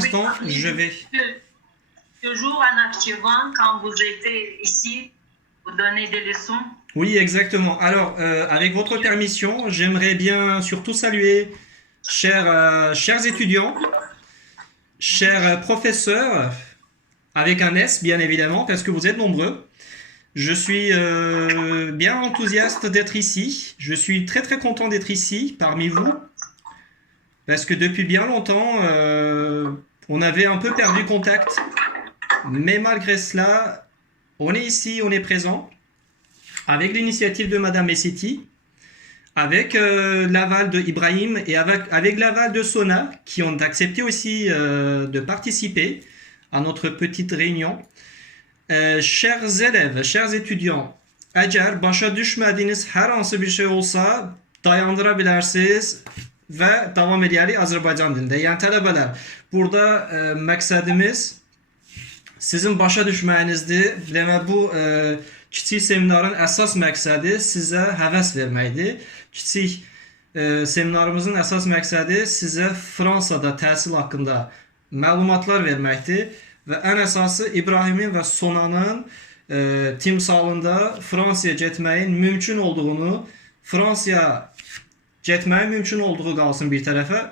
l'instant, je vais... Toujours en archivant, quand vous étiez ici, vous donnez des leçons. Oui, exactement. Alors, avec votre permission, j'aimerais bien surtout saluer chers étudiants, chers professeurs, avec un S, bien évidemment, parce que vous êtes nombreux. Je suis bien enthousiaste d'être ici. Je suis très très content d'être ici, parmi vous, parce que depuis bien longtemps, on avait un peu perdu contact. Mais malgré cela, on est ici, on est présent, avec l'initiative de Madame Messiti, avec l'aval de Ibrahim et avec l'aval de Sona, qui ont accepté aussi de participer à notre petite réunion. Chers élèves, chers étudiants, eğer başa düşmediğiniz her hansı bir şey olsa dayandırabilirsiniz ve devam edərik Azərbaycan dilində. Yəni tələbələr, burada məqsədimiz sizin başa düşməyinizdir. Demək bu kiçik seminarın əsas məqsədi sizə həvəs verməkdir. Kiçik seminarımızın əsas məqsədi sizə Fransada təhsil haqqında məlumatlar verməkdir və ən əsası İbrahimin və Sonanın timsalında Fransaya getməyin mümkün olduğunu, Fransaya getməyin mümkün olduğu qalsın bir tərəfə.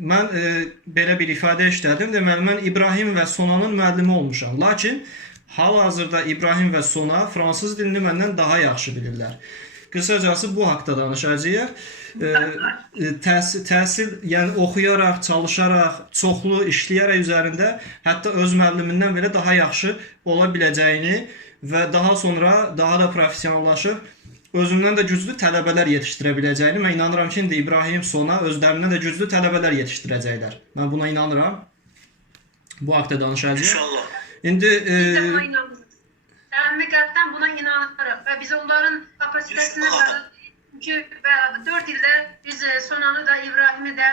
Mən belə bir ifadə işlədim. Deməli, mən İbrahim və Sonanın müəllimi olmuşam. Lakin hal-hazırda İbrahim və Sona fransız dilini məndən daha yaxşı bilirlər. Qısacası bu haqda danışacağıq. Təhsil, yəni oxuyaraq, çalışaraq, çoxlu işləyərək üzərində hətta öz müəllimindən belə daha yaxşı ola biləcəyini və daha sonra daha da professionallaşıb özündən də güclü tələbələr yetişdirə biləcəyini mən inanıram ki, indi İbrahim, Sona özlərindən də güclü tələbələr yetişdirəcəklər. Mən buna inanıram. Bu haqda danışacağıq. İnşallah. İndi Həqiqətən buna inanırıq və biz onların kapasitəsinə çünki 4 ildə biz Sonanı da, İbrahimi də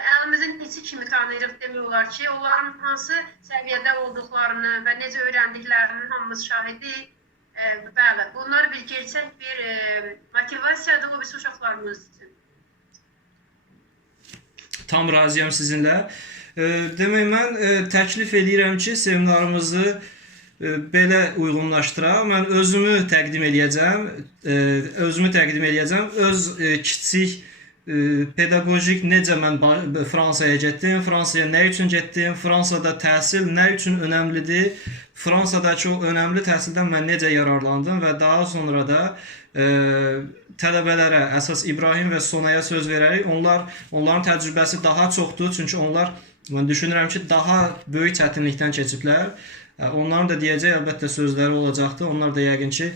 əlimizin içi kimi tanıyırıq demək olar ki, onların hansı səviyyədə olduqlarını və necə öyrəndiklərinin hamımız şahidik. Bəli, bunlar bir gerçək bir motivasiyadır o biz uşaqlarımız üçün. Tam razıyam sizinlə. Demək, mən təklif edirəm ki, seminarımızı belə uyğunlaşdıraq. Mən özümü təqdim eləyəcəm. Öz kiçik pedaqojik necə mən Fransaya getdim, Fransaya nə üçün getdim, Fransada təhsil nə üçün önəmlidir, Fransadakı o önəmli təhsildən mən necə yararlandım və daha sonra da tələbələrə, əsas İbrahim və Sonaya söz verərək, onların təcrübəsi daha çoxdur, çünki onlar, mən düşünürəm ki, daha böyük çətinlikdən keçiblər. Onların da deyəcək, əlbəttə sözləri olacaqdır. Onlar da yəqin ki,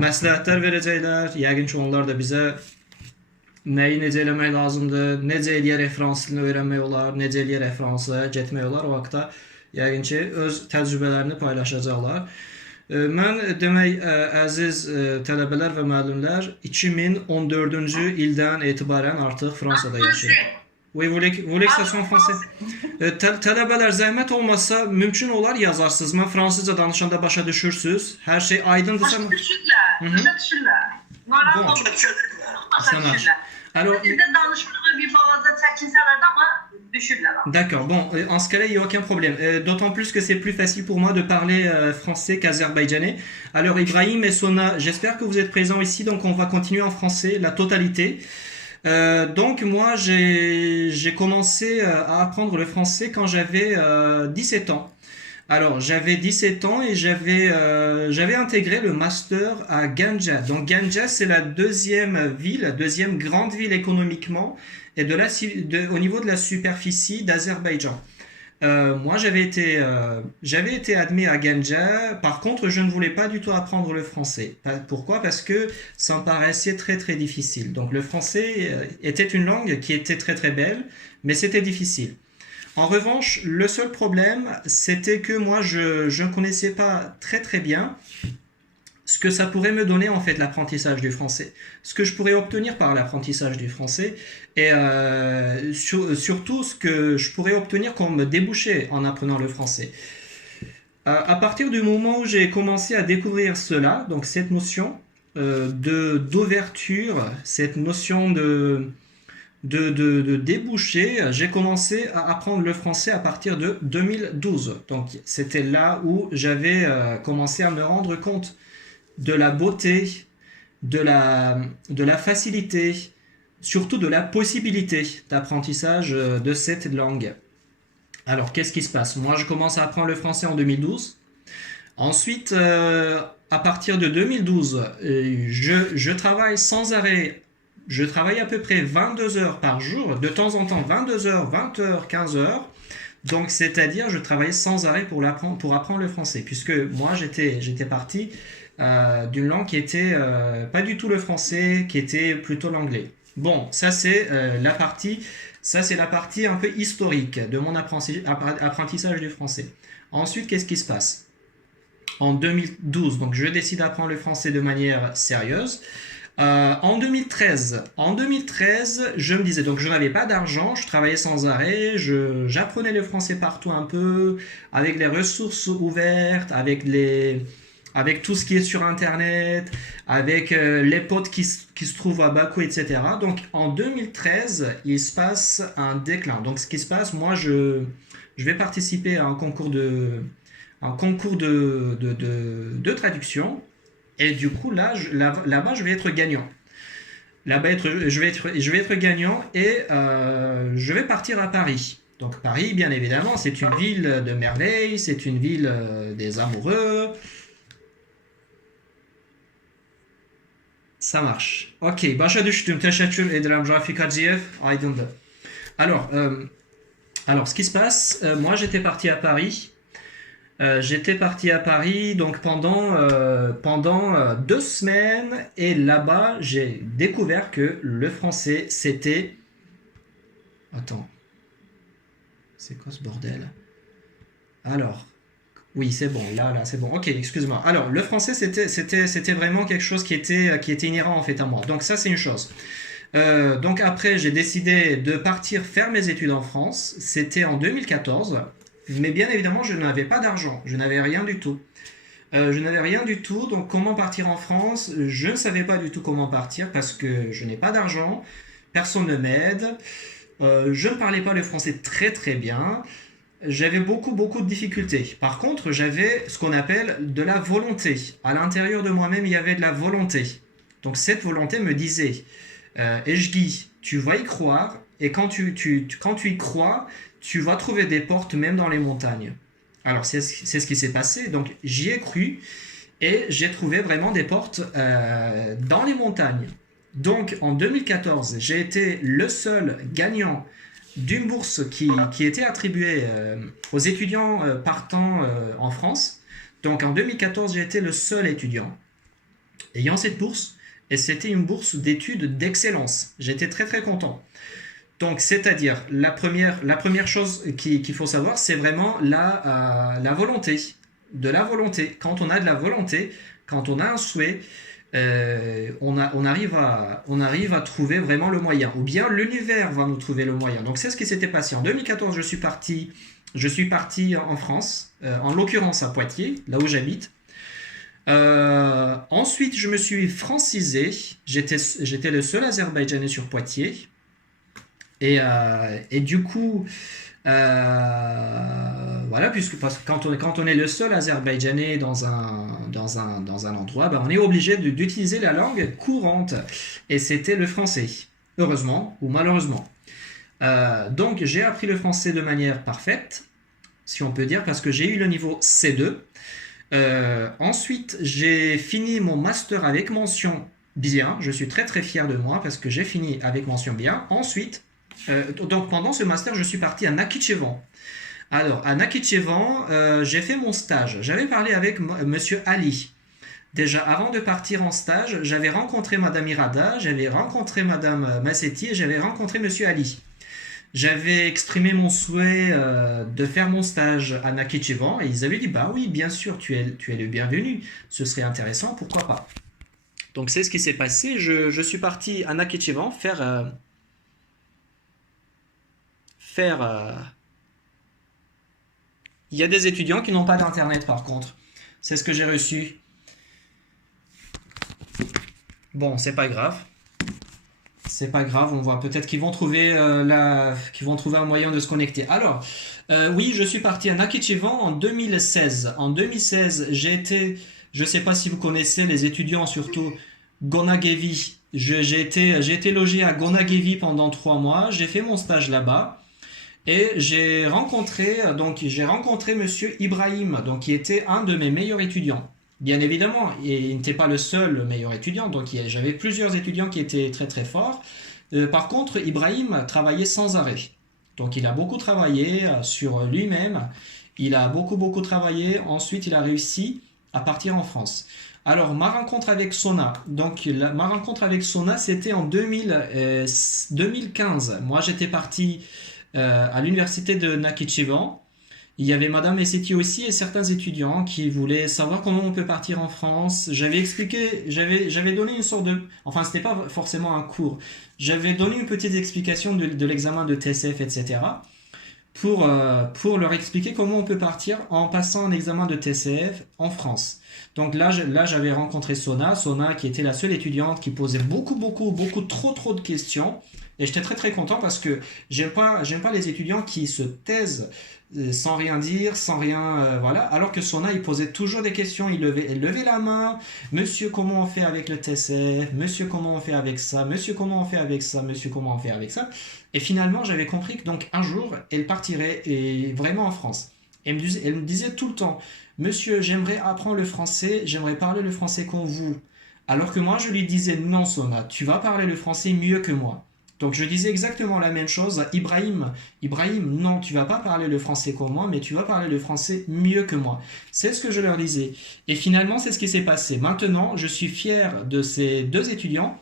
məsləhətlər verəcəklər. Yəqin ki, onlar da bizə nəyi necə eləmək lazımdır, necə eləyərək fransız dilini öyrənmək olar, necə eləyərək Fransaya getmək olar. O haqda yəqin ki, öz təcrübələrini paylaşacaqlar. Mən demək, əziz tələbələr və müəllimlər, 2014-cü ildən etibarən artıq Fransada yaşayıram. Oui, vous voulez que ça soit en français? Tələbələr, zəhmət olmasa mümkün olar yazarsınız. Mən fransızca danışanda başa düşürsünüz. Hər şey aydındırsa... Başa düşürlər. Başa düşürlər. Dildə danışmağa bir balaca çəkinsələr də amma düşürlər. D'accord, bon, en ce cas-là, il n'y a aucun problème. D'autant plus que c'est plus facile pour moi de parler français qu'azerbaïdjanais. Alors, Ibrahim et Sona, j'espère que vous êtes présents ici, donc on va continuer en français, la totalité. Donc moi j'ai commencé à apprendre le français quand j'avais 17 ans. Alors j'avais 17 ans et j'avais intégré le master à Ganja. Donc Ganja c'est la deuxième grande ville économiquement et au niveau de la superficie d'Azerbaïdjan. Moi j'avais été admis à Ganja. Par contre je ne voulais pas du tout apprendre le français. Pourquoi? Parce que ça me paraissait très très difficile. Donc le français était une langue qui était très très belle, mais c'était difficile. En revanche, le seul problème, c'était que moi je ne connaissais pas très très bien ce que ça pourrait me donner en fait l'apprentissage du français, ce que je pourrais obtenir par l'apprentissage du français et surtout ce que je pourrais obtenir comme débouché en apprenant le français. À partir du moment où j'ai commencé à découvrir cela, donc cette notion d'ouverture, cette notion de déboucher, j'ai commencé à apprendre le français à partir de 2012. Donc c'était là où j'avais commencé à me rendre compte de la beauté, de la facilité, surtout de la possibilité d'apprentissage de cette langue. Alors qu'est-ce qui se passe? Moi je commence à apprendre le français en 2012. Ensuite, à partir de 2012, je travaille sans arrêt. Je travaille à peu près 22 heures par jour, de temps en temps 22 heures, 20 heures, 15 heures. Donc, c'est-à-dire, je travaillais sans arrêt pour apprendre le français, puisque moi, j'étais parti d'une langue qui était pas du tout le français, qui était plutôt l'anglais. Bon, ça c'est la partie un peu historique de mon apprentissage du français. Ensuite, qu'est-ce qui se passe? En 2012, donc je décide d'apprendre le français de manière sérieuse. En 2013, je me disais, donc je n'avais pas d'argent, je travaillais sans arrêt, j'apprenais le français partout un peu, avec les ressources ouvertes, avec tout ce qui est sur Internet, avec les potes qui se trouvent à Bakou, etc. Donc en 2013, il se passe un déclin. Donc ce qui se passe, moi je vais participer à un concours de traduction. Et du coup, là-bas, je vais être gagnant. Là-bas, je vais être gagnant et je vais partir à Paris. Donc Paris, bien évidemment, c'est une ville de merveille, c'est une ville des amoureux. Ça marche. Ok, başa düştüm. Teşekkür ederim Rafik Hacıyev. Aydındı. Alors, ce qui se passe, moi j'étais parti à Paris. Donc pendant 2 semaines et là-bas j'ai découvert que le français c'était... Attends, c'est quoi ce bordel? Alors, oui c'est bon, là c'est bon. Ok, excuse-moi. Alors le français c'était vraiment quelque chose qui était inhérent en fait à moi. Donc ça c'est une chose. Donc après j'ai décidé de partir faire mes études en France. C'était en 2014. Mais bien évidemment, je n'avais pas d'argent, je n'avais rien du tout. Donc comment partir en France? Je ne savais pas du tout comment partir parce que je n'ai pas d'argent, personne ne m'aide, je ne parlais pas le français très très bien, j'avais beaucoup de difficultés. Par contre, j'avais ce qu'on appelle de la volonté. À l'intérieur de moi-même, il y avait de la volonté. Donc cette volonté me disait, Ejgi, tu vas y croire, et quand tu y crois, tu vas trouver des portes même dans les montagnes. Alors c'est ce qui s'est passé, donc j'y ai cru et j'ai trouvé vraiment des portes dans les montagnes. Donc en 2014, j'ai été le seul gagnant d'une bourse qui était attribuée aux étudiants partant en France. Donc en 2014, j'ai été le seul étudiant ayant cette bourse et c'était une bourse d'études d'excellence. J'étais très très content. Donc, c'est-à-dire, la première chose qu'il faut savoir, c'est vraiment la volonté. De la volonté. Quand on a de la volonté, quand on a un souhait, on arrive à trouver vraiment le moyen. Ou bien l'univers va nous trouver le moyen. Donc, c'est ce qui s'était passé. En 2014, je suis parti en France, en l'occurrence à Poitiers, là où j'habite. Ensuite, je me suis francisé. J'étais le seul Azerbaïdjanais sur Poitiers. Et du coup, voilà, parce que quand on est le seul Azerbaïdjanais dans un endroit, ben on est obligé d'utiliser la langue courante. Et c'était le français, heureusement ou malheureusement. Donc j'ai appris le français de manière parfaite, si on peut dire, parce que j'ai eu le niveau C2. Ensuite, j'ai fini mon master avec mention bien. Je suis très très fier de moi parce que j'ai fini avec mention bien. Ensuite, donc pendant ce master, je suis parti à Nakhichevan. Alors, à Nakhichevan, j'ai fait mon stage. J'avais parlé avec Monsieur Ali. Déjà, avant de partir en stage, j'avais rencontré Madame Irada, j'avais rencontré Madame Massetti et j'avais rencontré Monsieur Ali. J'avais exprimé mon souhait de faire mon stage à Nakhichevan et ils avaient dit, bah oui, bien sûr, tu es le bienvenu. Ce serait intéressant, pourquoi pas. Donc, c'est ce qui s'est passé. Je suis parti à Nakhichevan faire il y a des étudiants qui n'ont pas d'internet par contre. C'est ce que j'ai reçu. Bon, c'est pas grave. c'est pas grave, on voit peut-être qu'ils vont trouver un moyen de se connecter. Alors, oui, je suis parti à Nakhichevan en 2016. En 2016, je sais pas si vous connaissez les étudiants, surtout Gonagevi. J'ai été logé à Gonagevi pendant 3 mois. J'ai fait mon stage là-bas. Et j'ai rencontré Monsieur Ibrahim, donc qui était un de mes meilleurs étudiants. Bien évidemment, il n'était pas le seul meilleur étudiant, donc j'avais plusieurs étudiants qui étaient très très forts. Par contre, Ibrahim travaillait sans arrêt. Donc il a beaucoup travaillé sur lui-même, il a beaucoup travaillé, ensuite il a réussi à partir en France. Alors ma rencontre avec Sona, ma rencontre avec Sona c'était en 2015. Moi j'étais parti à l'université de Nakhichevan. Il y avait Madame Esseti aussi et certains étudiants qui voulaient savoir comment on peut partir en France. J'avais donné une sorte de... Enfin, c'était pas forcément un cours. J'avais donné une petite explication de l'examen de TCF, etc. Pour leur expliquer comment on peut partir en passant un examen de TCF en France. Donc là, j'avais rencontré Sona qui était la seule étudiante qui posait beaucoup trop de questions. Et j'étais très très content parce que j'aime pas les étudiants qui se taisent sans rien dire, sans rien, voilà. Alors que Sona, il posait toujours des questions, elle levait la main. Monsieur, comment on fait avec le TCF? Monsieur, comment on fait avec ça? Monsieur, comment on fait avec ça? Monsieur, comment on fait avec ça? Et finalement, j'avais compris que donc un jour, elle partirait et vraiment en France. Elle me disait tout le temps, Monsieur, j'aimerais apprendre le français, j'aimerais parler le français comme vous. Alors que moi, je lui disais, non, Sona, tu vas parler le français mieux que moi. Donc je disais exactement la même chose à Ibrahim. Ibrahim, non, tu vas pas parler le français comme moi, mais tu vas parler le français mieux que moi. C'est ce que je leur disais. Et finalement, c'est ce qui s'est passé. Maintenant, je suis fier de ces deux étudiants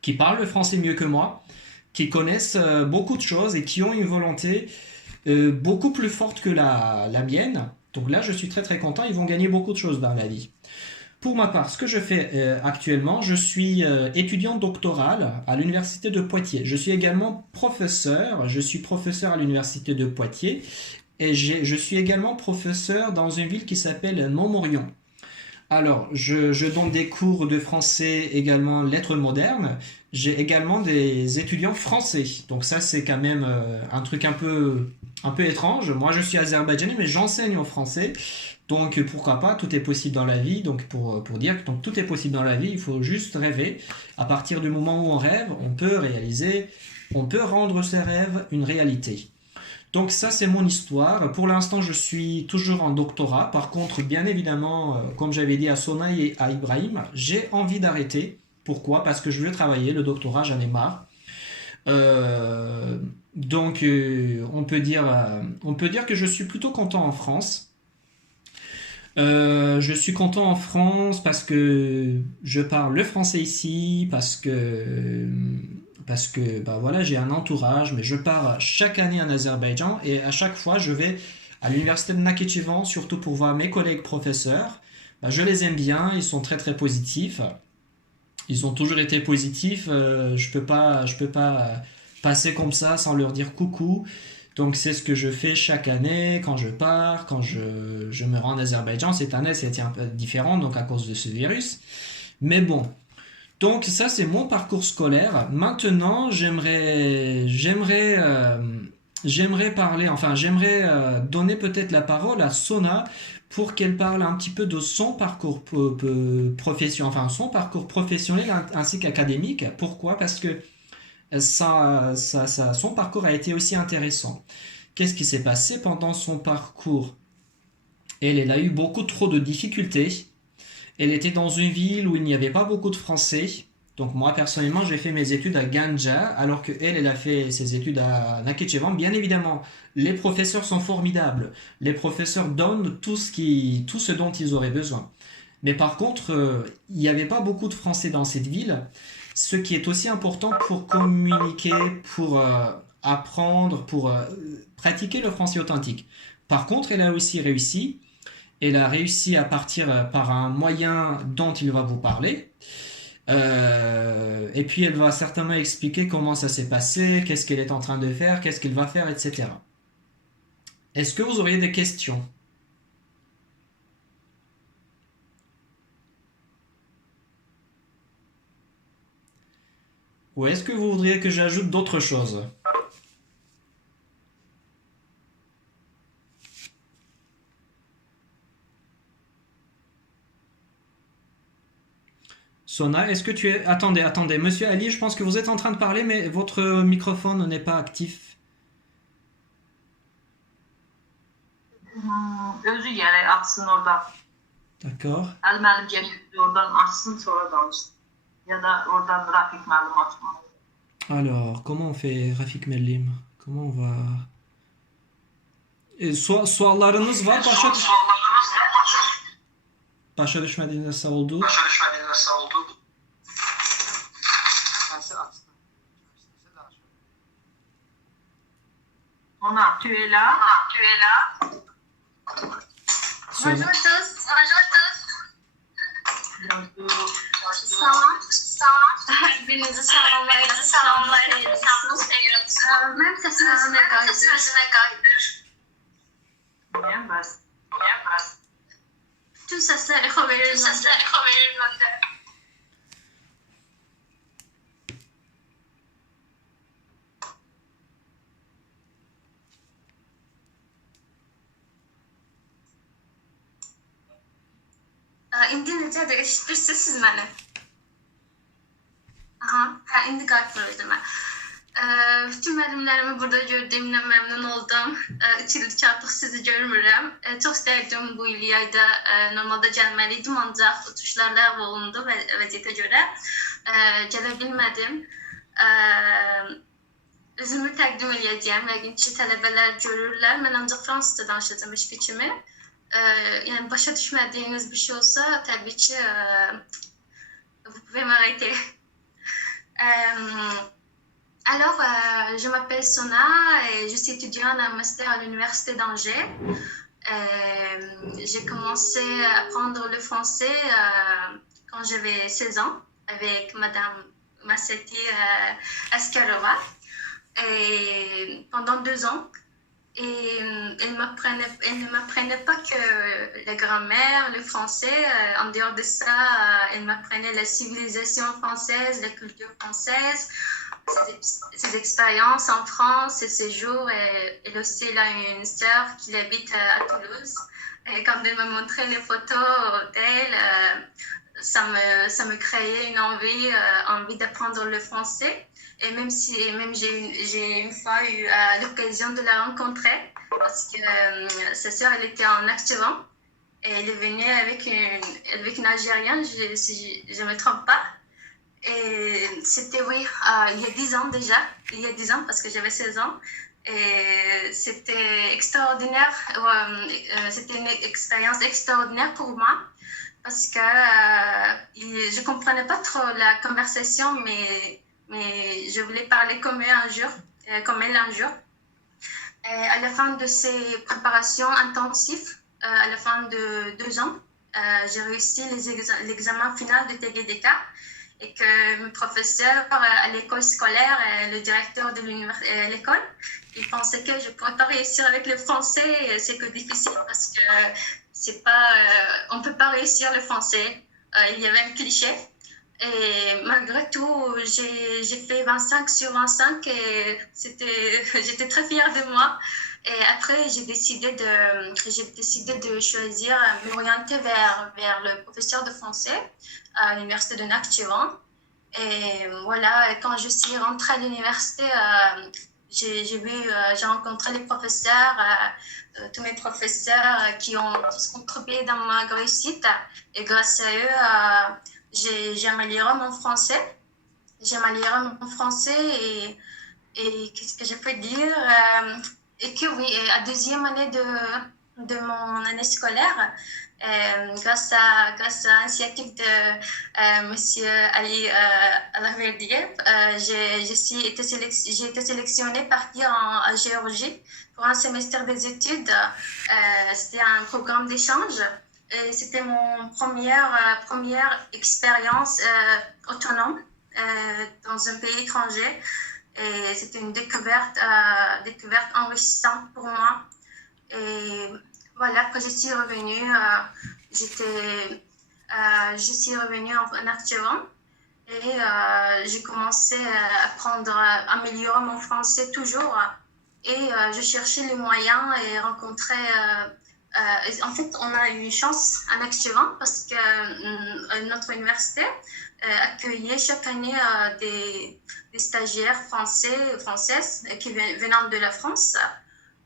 qui parlent le français mieux que moi, qui connaissent beaucoup de choses et qui ont une volonté beaucoup plus forte que la mienne. Donc là, je suis très très content. Ils vont gagner beaucoup de choses dans la vie. Pour ma part, ce que je fais actuellement, je suis étudiant doctoral à l'université de Poitiers. Je suis également professeur. Je suis professeur à l'université de Poitiers et je suis également professeur dans une ville qui s'appelle Montmorion. Alors, je donne des cours de français également lettres modernes. J'ai également des étudiants français. Donc ça, c'est quand même un truc un peu étrange. Moi, je suis azerbaïdjanais, mais j'enseigne en français. Donc pourquoi pas, tout est possible dans la vie. Donc pour dire que donc, tout est possible dans la vie, il faut juste rêver. À partir du moment où on rêve, on peut réaliser, on peut rendre ses rêves une réalité. Donc ça c'est mon histoire. Pour l'instant je suis toujours en doctorat. Par contre bien évidemment, comme j'avais dit à Sona et à Ibrahim, j'ai envie d'arrêter. Pourquoi? Parce que je veux travailler, le doctorat j'en ai marre. On peut dire que je suis plutôt content en France. Je suis content en France parce que je parle le français ici, parce que bah voilà, j'ai un entourage, mais je pars chaque année en Azerbaïdjan et à chaque fois je vais à l'université de Nakhichevan, surtout pour voir mes collègues professeurs. Bah, je les aime bien, ils sont très très positifs. Ils ont toujours été positifs. Je peux pas passer comme ça sans leur dire coucou. Donc c'est ce que je fais chaque année quand je pars, quand je me rends en Azerbaïdjan. Cette année, c'était un peu différent donc à cause de ce virus. Mais bon, donc ça c'est mon parcours scolaire. Maintenant, j'aimerais donner peut-être la parole à Sona pour qu'elle parle un petit peu de son parcours son parcours professionnel ainsi qu'académique. Pourquoi? Parce que son parcours a été aussi intéressant. Qu'est-ce qui s'est passé pendant son parcours? Elle a eu beaucoup trop de difficultés. Elle était dans une ville où il n'y avait pas beaucoup de Français. Donc moi personnellement j'ai fait mes études à Ganja alors que elle a fait ses études à Nakhichevan. Bien évidemment, les professeurs sont formidables. Les professeurs donnent tout ce dont ils auraient besoin. Mais par contre, il n'y avait pas beaucoup de Français dans cette ville, ce qui est aussi important pour communiquer, pour apprendre, pour pratiquer le français authentique. Par contre, elle a aussi réussi. Elle a réussi à partir par un moyen dont il va vous parler. Et puis elle va certainement expliquer comment ça s'est passé, qu'est-ce qu'elle est en train de faire, qu'est-ce qu'elle va faire, etc. Est-ce que vous auriez des questions? Ou est-ce que vous voudriez que j'ajoute d'autres choses? Sona, est-ce que tu es... Attendez, attendez. Monsieur Ali, je pense que vous êtes en train de parler, mais votre microphone n'est pas actif. Özü yerə açsın orada. D'accord. Əli müəllim gəlib oradan açsın sonra danışsın. Ya da oradan Rafik müəllim açmalı. Alors, comment on fait Rafik Mellim? Comment on va... Sorularınız var. Başa düşmediğinizde sağ oldu. Ona, tu es là. Sona. Bonjour tous. Hepinizi selamlayırım. Benim sesim özüme qayıdır. Niyə bəs? Bütün sesleri verir məndə. İndi necədir? Eşidirsiniz siz məni? Aha, indi qayıtmır özümə. Bütün müəllimlərimi burada gördüyümdən məmnun oldum. 3 ildir ki artıq sizi görmürəm. Çox istərdim bu il yayda normalda gəlməliydim, ancaq uçuşlar ləğv olundu vəziyyətə görə. Gələ bilmədim. Özümü təqdim edəcəyəm. Yəqin ki, tələbələr görürlər. Mən ancaq fransızca danışacağım eşki kimi. Yani başa düşmediğiniz bir şey olsa tabii ki vous pouvez m'arrêter. Alors, je m'appelle Sona et je suis étudiante en master à l'université d'Angers. J'ai commencé à apprendre le français quand j'avais 16 ans avec Madame Masseti Askarova. Et pendant 2 ans, et elle ne m'apprenait pas que la grammaire, le français. En dehors de ça, elle m'apprenait la civilisation française, la culture française, ses expériences en France, ses séjours. Et elle aussi, elle a une sœur qui habite à Toulouse. Et quand elle m'a montré les photos d'elle, ça me créait une envie d'apprendre le français. Et même j'ai une fois eu l'occasion de la rencontrer parce que sa sœur elle était en activant et elle est venue avec une Algérienne, si je ne me trompe pas. Et c'était il y a 10 ans déjà, parce que j'avais 16 ans. Et c'était extraordinaire, c'était une expérience extraordinaire pour moi parce que je ne comprenais pas trop la conversation, mais je voulais parler comme elle un jour. Et à la fin de ces préparations intensives, à la fin de 2 ans, j'ai réussi l'examen final de TGDK et que mes professeurs à l'école scolaire, le directeur de l'école, ils pensaient que je ne pourrais pas réussir avec le français. C'est que difficile parce que on ne peut pas réussir le français. Il y avait un cliché. Et malgré tout, j'ai fait 25 sur 25 et j'étais très fière de moi. Et après, j'ai décidé de choisir, m'orienter vers le professeur de français à l'université de Nakhchivan. Et voilà, quand je suis rentrée à l'université, j'ai rencontré les professeurs, tous mes professeurs qui ont tous contribué dans ma réussite. Et grâce à eux, j'ai amélioré mon français. Et qu'est-ce que je peux dire? Et que oui, à 2e année de mon année scolaire, grâce à l'initiative de Monsieur Ali Al-Verdiev, j'ai été sélectionnée partir en Géorgie pour un semestre des études. C'était un programme d'échange. Et c'était mon première expérience autonome dans un pays étranger. Et c'était une découverte enrichissante pour moi. Et voilà, quand je suis revenue, je suis revenue en Nakhchivan. Et j'ai commencé à apprendre, à améliorer mon français toujours. Et je cherchais les moyens et rencontrais. En fait, on a eu une chance en Activant parce que notre université accueillait chaque année des stagiaires françaises qui venant de la France.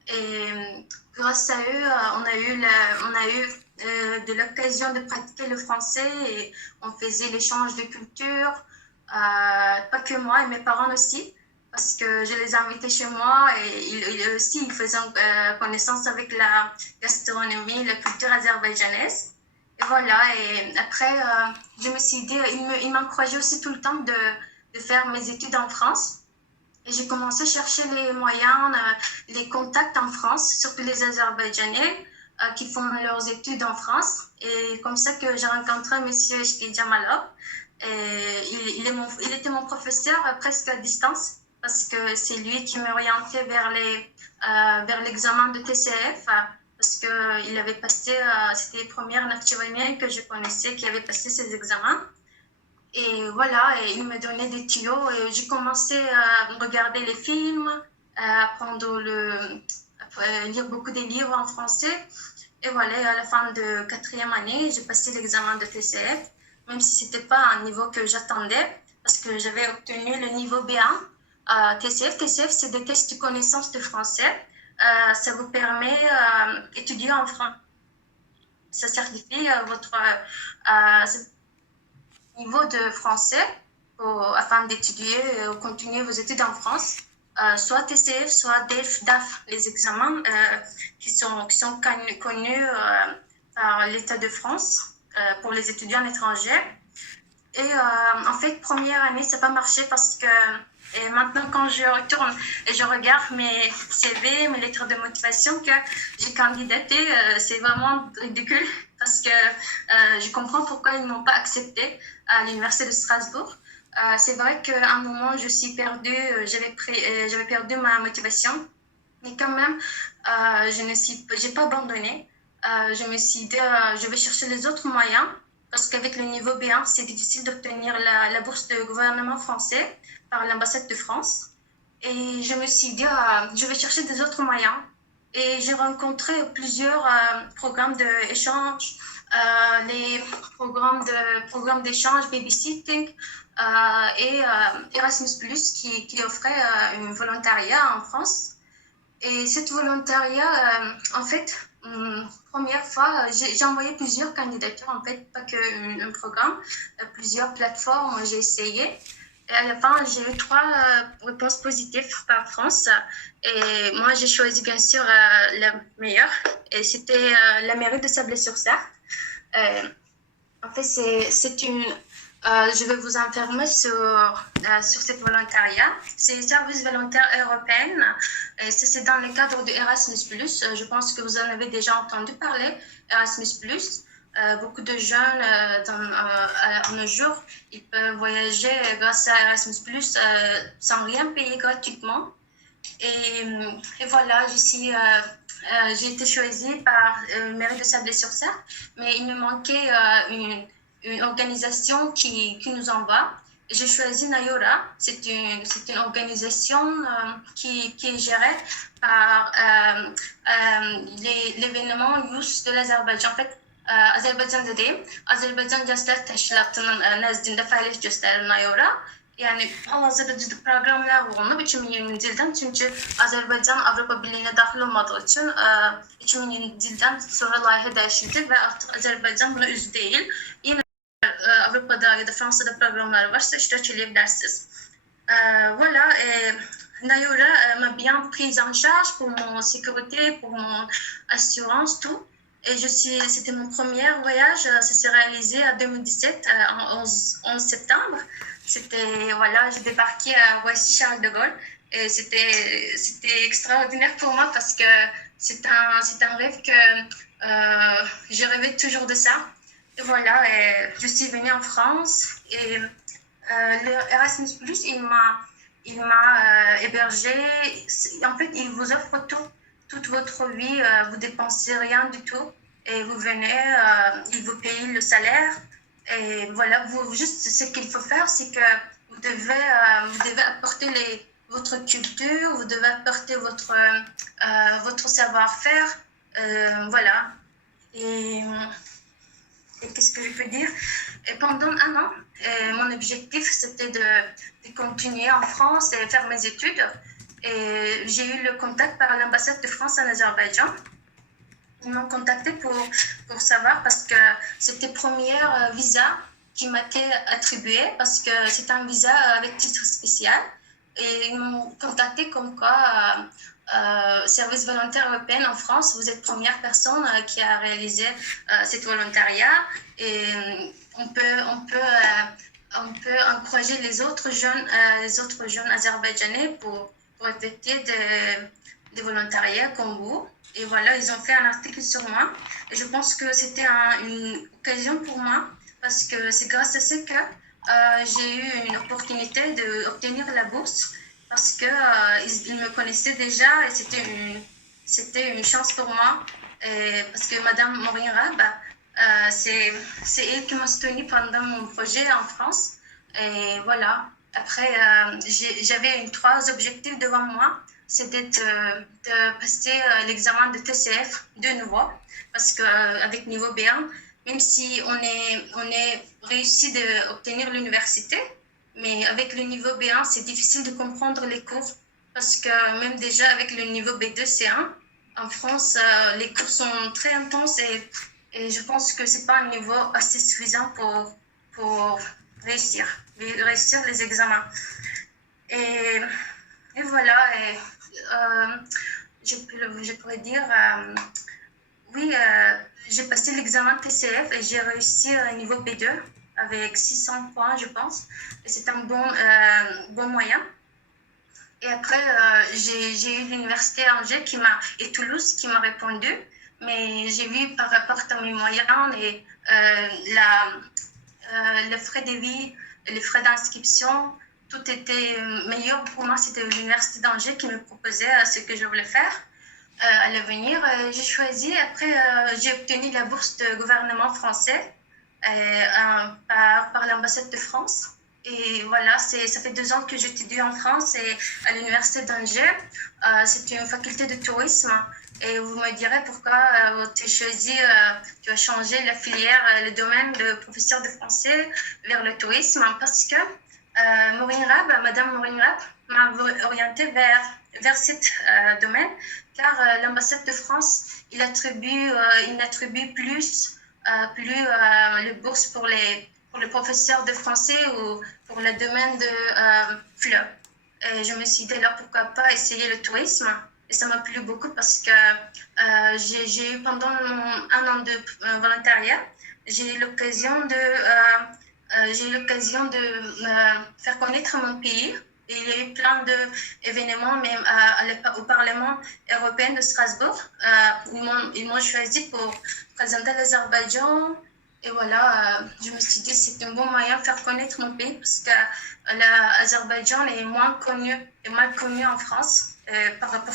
Et grâce à eux, on a eu de l'occasion de pratiquer le français et on faisait l'échange de culture, pas que moi et mes parents aussi, parce que je les invitais chez moi et ils aussi ils faisaient connaissance avec la gastronomie, la culture azerbaïdjanaise. Et voilà, et après, je me suis dit, ils m'encourageaient aussi tout le temps de faire mes études en France. Et j'ai commencé à chercher les moyens, les contacts en France, surtout les Azerbaïdjanais qui font leurs études en France. Et comme ça que j'ai rencontré M. Eshki Jamalov. Et il était mon professeur presque à distance parce que c'est lui qui m'orientait vers l'examen de TCF parce qu'il avait passé, c'était les premières Nakhchivanien que je connaissais qui avaient passé ces examens. Et voilà, et il me donnait des tuyaux et j'ai commencé à regarder les films, à lire beaucoup de livres en français. Et voilà, à la fin de 4e année, j'ai passé l'examen de TCF, même si ce n'était pas un niveau que j'attendais, parce que j'avais obtenu le niveau B1. TCF, c'est des tests de connaissance de français. Ça vous permet d'étudier en France. Ça certifie votre niveau de français afin d'étudier, continuer vos études en France. Soit TCF, soit DAF, les examens qui sont connus par l'État de France pour les étudiants étrangers. Et en fait, première année, ça n'a pas marché parce que maintenant, quand je retourne et je regarde mes CV, mes lettres de motivation que j'ai candidaté, c'est vraiment ridicule parce que je comprends pourquoi ils ne m'ont pas accepté à l'Université de Strasbourg. C'est vrai qu'à un moment, je suis perdue, j'avais perdu ma motivation, mais quand même, je n'ai pas abandonné. Je me suis dit, je vais chercher les autres moyens, parce qu'avec le niveau B1, c'est difficile d'obtenir la bourse de gouvernement français par l'ambassade de France. Et je me suis dit, je vais chercher des autres moyens. Et j'ai rencontré plusieurs programmes d'échange, les programmes d'échange, babysitting et Erasmus+, qui offrait un volontariat en France. Et cette volontariat, en fait, première fois, j'ai envoyé plusieurs candidatures, en fait, pas qu'un programme, plusieurs plateformes, j'ai essayé. Et à la fin, j'ai eu 3 réponses positives par France. Et moi, j'ai choisi, bien sûr, la meilleure. Et c'était la mairie de Sablé-sur-Sarthe. En fait, c'est une... je vais vous informer sur cette volontariat. C'est le service volontaire européen. C'est dans le cadre de Erasmus+. Je pense que vous en avez déjà entendu parler, Erasmus+. Beaucoup de jeunes, à nos jours, ils peuvent voyager grâce à Erasmus+, sans rien payer gratuitement. Et voilà, j'ai été choisie par mairie de Sablé-sur-Sarthe, mais il me manquait une organisation qui nous envoie. J'ai choisi Nayora. C'est une organisation qui est gérée par l'événement Youth de l'Azerbaïdjan. En fait, Azerbaycan'da Azerbaycan Gençler Teşkilatı'nın nezdinde faaliyet gösteren Nayora. Yani hal-hazırda ciddi proqramlar olunub 2020-ci ildən. Çünki Azərbaycan Avropa Birliyinə daxil olmadığı üçün 2020-ci ildən sonra layihə dəyişildi və artıq Azərbaycan buna üzv deyil. Yenə Avrupa'da ya da Fransa'da programlar varsa iştirak edebilirsiniz. Voilà, Nayora m'a bien prise en charge pour mon sécurité, pour mon assurance, tout. Et c'était mon premier voyage, ça s'est réalisé en 2017, en 11 septembre. Voilà, j'ai débarqué à Roissy-Charles de Gaulle et c'était extraordinaire pour moi parce que c'est un rêve que je rêvais toujours de ça. Et voilà, je suis venue en France et le Erasmus+, il m'a hébergé. En fait, il vous offre toute votre vie, vous dépensez rien du tout et vous venez, il vous paye le salaire Et voilà, juste ce qu'il faut faire, c'est que vous devez apporter votre culture, vous devez apporter votre savoir-faire. Voilà. Et qu'est-ce que je peux dire? Et pendant un an, mon objectif, c'était de continuer en France et faire mes études. Et j'ai eu le contact par l'ambassade de France en Azerbaïdjan. Ils m'ont contacté pour savoir parce que c'était le premier visa qui m'a été attribué parce que c'est un visa avec titre spécial. Et ils m'ont contacté comme quoi, service volontaire européen en France, vous êtes première personne qui a réalisé cet volontariat et on peut encourager les autres jeunes azerbaïdjanais pour effectuer des volontariats comme vous. Et voilà, ils ont fait un article sur moi. Et je pense que c'était une occasion pour moi parce que c'est grâce à ce que j'ai eu une opportunité d'obtenir la bourse parce qu'ils me connaissaient déjà et c'était une chance pour moi. Et parce que Madame Maureen Rab, c'est elle qui m'a soutenue pendant mon projet en France. Et voilà, après, j'avais trois objectifs devant moi. C'était de passer l'examen de TCF de nouveau, parce qu'avec niveau B1, même si on est réussi d'obtenir l'université, mais avec le niveau B1, c'est difficile de comprendre les cours, parce que même déjà avec le niveau B2, C1, en France, les cours sont très intenses et je pense que c'est pas un niveau assez suffisant pour réussir les examens. Et voilà, je pourrais dire, oui, j'ai passé l'examen TCF et j'ai réussi au niveau B2 avec 600 points, je pense. Et c'est un bon moyen. Et après, j'ai eu l'université Angers et Toulouse qui m'a répondu. Mais j'ai vu par rapport à mes moyens et les frais de vie, les frais d'inscription, tout était meilleur pour moi. C'était l'université d'Angers qui me proposait ce que je voulais faire à l'avenir. J'ai choisi, après j'ai obtenu la bourse de gouvernement français par l'ambassade de France. Et voilà, ça fait 2 ans que j'étudie en France et à l'université d'Angers. C'est une faculté de tourisme. Et vous me direz pourquoi tu as changé la filière, le domaine de professeur de français vers le tourisme. Parce que Madame Maureen Rab m'a orientée vers ce domaine, car l'ambassade de France, il attribue plus les bourses pour les professeurs de français ou pour le domaine de FLE. Et je me suis dit alors pourquoi pas essayer le tourisme. Et ça m'a plu beaucoup parce que j'ai eu pendant un an de volontariat, j'ai eu l'occasion de faire connaître mon pays. Et il y a eu plein d'événements, même au Parlement européen de Strasbourg. Ils m'ont choisi pour présenter l'Azerbaïdjan. Et voilà, je me suis dit que c'est un bon moyen de faire connaître mon pays parce que l'Azerbaïdjan est mal connu en France par rapport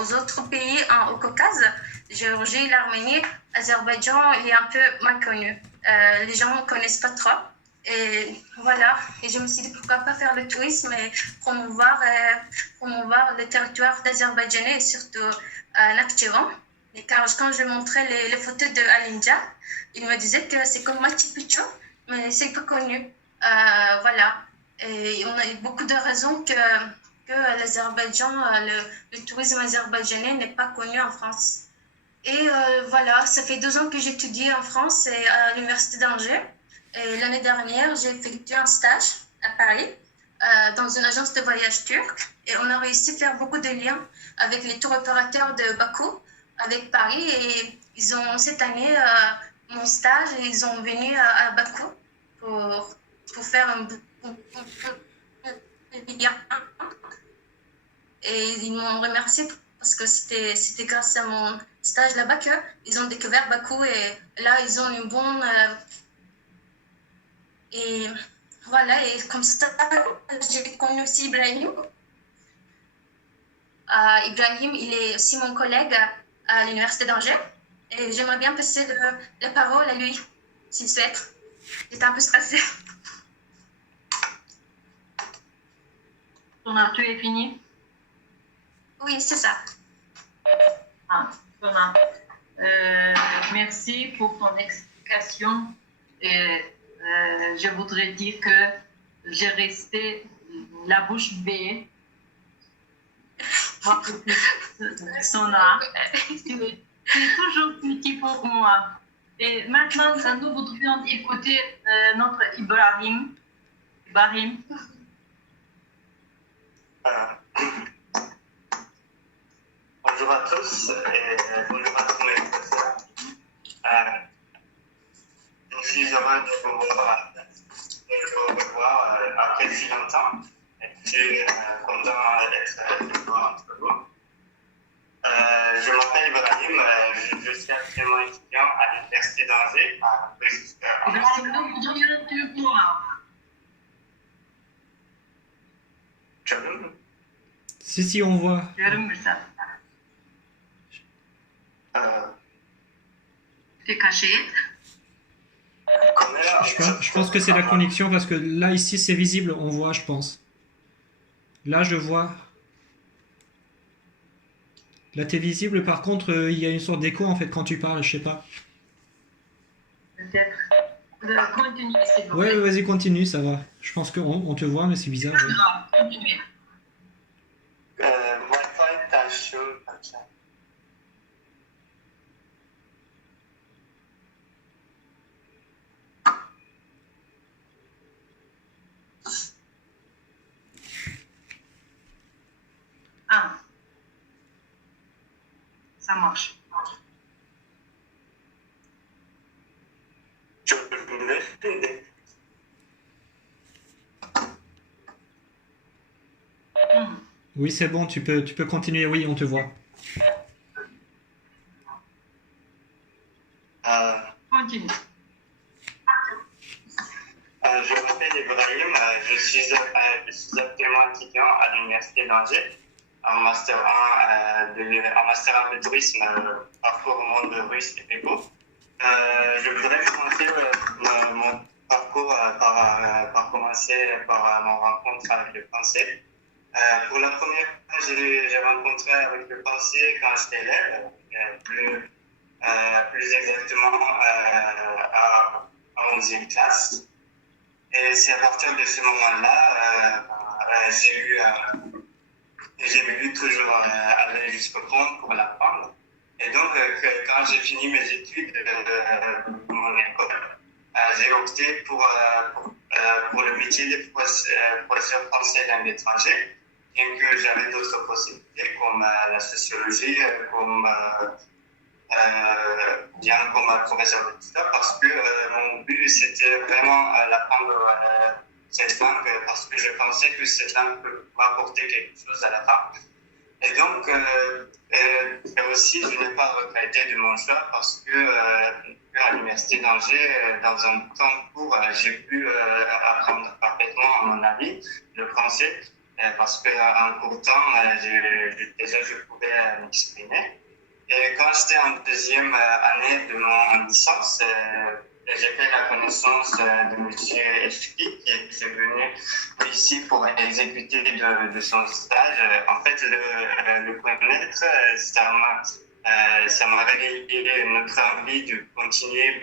aux autres pays au Caucase. Géorgie, l'Arménie, l'Azerbaïdjan, il est un peu mal connu. Les gens ne connaissent pas trop. Et voilà, et je me suis dit pourquoi pas faire le tourisme et promouvoir le territoire d'Azerbaïdjanais et surtout Nakhchivan. Et car quand je montrais les photos de Alinja, il me disait que c'est comme Machu Picchu, mais c'est pas connu. Voilà, et on a eu beaucoup de raisons que l'Azerbaïdjan, le tourisme azerbaïdjanais n'est pas connu en France. Et voilà, ça fait 2 ans que j'étudie en France et à l'université d'Angers. Et l'année dernière, j'ai effectué un stage à Paris dans une agence de voyage turque. Et on a réussi à faire beaucoup de liens avec les tours opérateurs de Bakou, avec Paris. Et cette année, mon stage, ils ont venu à Bakou pour faire un lien. Et ils m'ont remercié parce que c'était grâce à mon stage là-bas qu'ils ont découvert Bakou. Et là, ils ont une bonne... Et voilà, et comme ça, j'ai connu aussi Ibrahim. Ibrahim, il est aussi mon collègue à l'université d'Angers. Et j'aimerais bien passer la parole à lui, s'il souhaite. J'étais un peu stressée. Sona, tu es fini? Oui, c'est ça. Ah, Sona, merci pour ton explication. Et, je voudrais dire que j'ai resté la bouche bée. Sona, tu es toujours petit pour moi. Et maintenant, nous voudrions écouter notre Ibrahim. Ibrahim. Bonjour à tous et bonjour à tous mes professeurs. Je suis heureux de vous revoir après si longtemps. Et je suis content d'être entre vous. Je m'appelle Ibrahim, je suis actuellement étudiant à l'Université d'Angers. Ibrahim, nous voudrions te voir. Si, on voit. Görünmürsen. T'es caché. Je pense que c'est la connexion parce que là, ici, c'est visible, on voit, je pense. Là, je vois. Là, t'es visible, par contre, il y a une sorte d'écho en fait quand tu parles, je sais pas. Peut-être. Continue, s'il vous Ouais, plaît. vas-y, continue, ça va. Je pense qu'on te voit, mais c'est bizarre. Pas Ouais. grave, continuez. Wi-Fi taşıyor kaçar. Ah. Ça marche. Çok ünlü. Oui, c'est bon, tu peux continuer, oui, on te voit. Continue. Je m'appelle Ibrahim, je suis actuellement étudiant à l'Université d'Angers, en Master 1 de tourisme, parcours monde russe et éco. Je voudrais commencer mon parcours par commencer par mon rencontre avec le français. Pour la première fois, j'ai rencontré avec le français quand j'étais élève, plus exactement à 11e classe. Et c'est à partir de ce moment-là, j'ai voulu toujours aller jusqu'au fond pour l'apprendre. Et donc, quand j'ai fini mes études de mon école, j'ai opté pour le métier de professeur français langue étrangère, bien que j'avais d'autres possibilités comme la sociologie, bien comme professeur d'histoire, parce que mon but c'était vraiment d'apprendre cette langue, parce que je pensais que cette langue peut m'apporter quelque chose à la fin. Et donc, et aussi, je n'ai pas regretté de mon choix parce que à l'Université d'Angers, dans un temps court, j'ai pu apprendre parfaitement, à mon avis, le français, parce qu'en court temps, déjà, je pouvais m'exprimer. Et quand j'étais en deuxième année de mon licence, j'ai fait la connaissance de M. Eshki, qui est venu ici pour exécuter de son stage. En fait, le connaître, ça m'a réveillé notre envie de continuer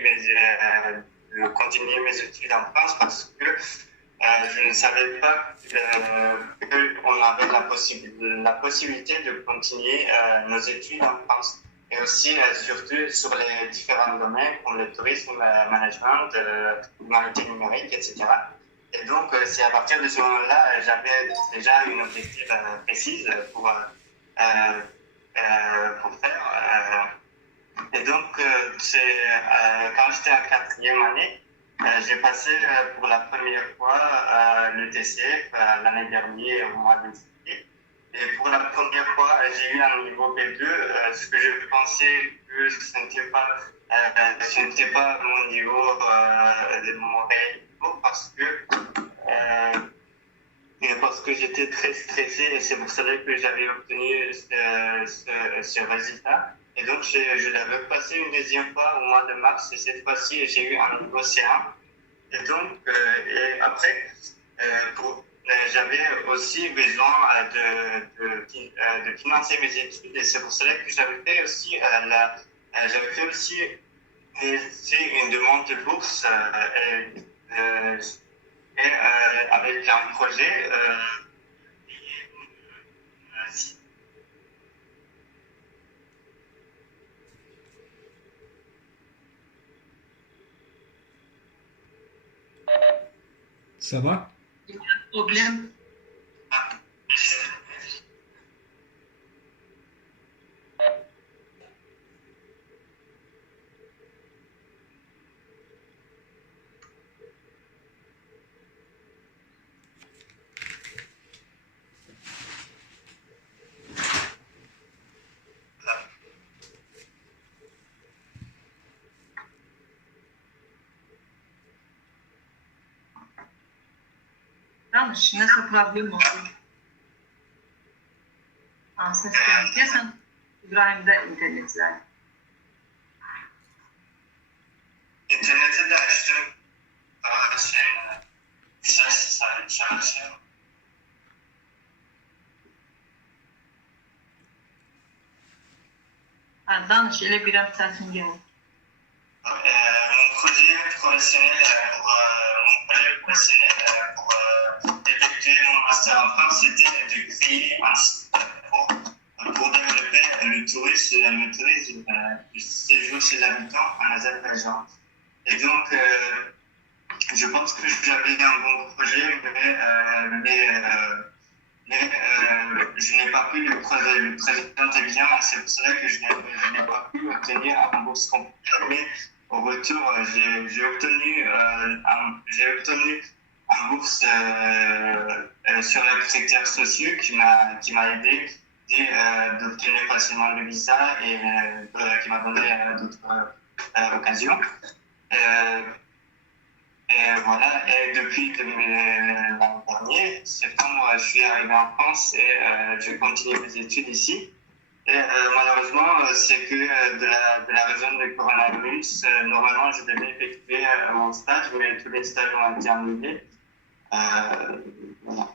mes études en France parce que je ne savais pas qu'on avait la possibilité de continuer nos études en France. Et aussi, surtout sur les différents domaines comme le tourisme, le management, l'humanité numérique, etc. Et donc, c'est à partir de ce moment-là, j'avais déjà une objectif précise pour faire. Et donc, quand j'étais en quatrième année, j'ai passé pour la première fois le TCF l'année dernière au mois de juillet. Et pour la première fois, j'ai eu un niveau B2, ce que je pensais que ce n'était pas mon niveau, mon réel niveau, parce que j'étais très stressé et c'est pour cela que j'avais obtenu ce résultat. Et donc, je l'ai repassé une deuxième fois au mois de mars et cette fois-ci, j'ai eu un niveau C1. Et donc, et après, j'avais aussi besoin de financer mes études et c'est pour cela que j'avais fait aussi une demande de bourse avec un projet. Ça va? Il y a un problème. Yanlış. Nasıl problem oldu? Ses kesin. İbrahim'de internetler. İnterneti de açtım. Şarj. Danış ile bir sesin geldi. Mon projet professionnel pour effectuer mon master en France, c'était de créer un site pour développer le tourisme du séjour chez les habitants en Azerbaïdjan. Et donc, je pense que j'avais un bon projet, mais je n'ai pas pu le présenter bien. C'est pour cela que je n'ai pas pu obtenir un bourse complète. Mais au retour, j'ai obtenu une bourse sur les critères sociaux qui m'a aidé d'obtenir facilement le visa et qui m'a donné d'autres occasions. Et voilà, et depuis l'an dernier, septembre, je suis arrivé en France et je continue mes études ici. Et malheureusement, c'est que de la raison du coronavirus, normalement, je devais effectuer mon stage, mais tous les stages ont été annulés. Voilà.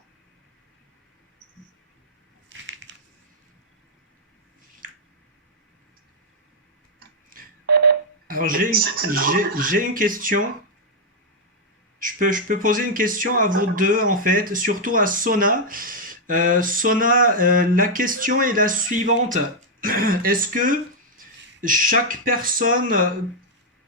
Alors j'ai une question. Je peux poser une question à vous deux en fait, surtout à Sona. Sona, la question est la suivante. Est-ce que chaque personne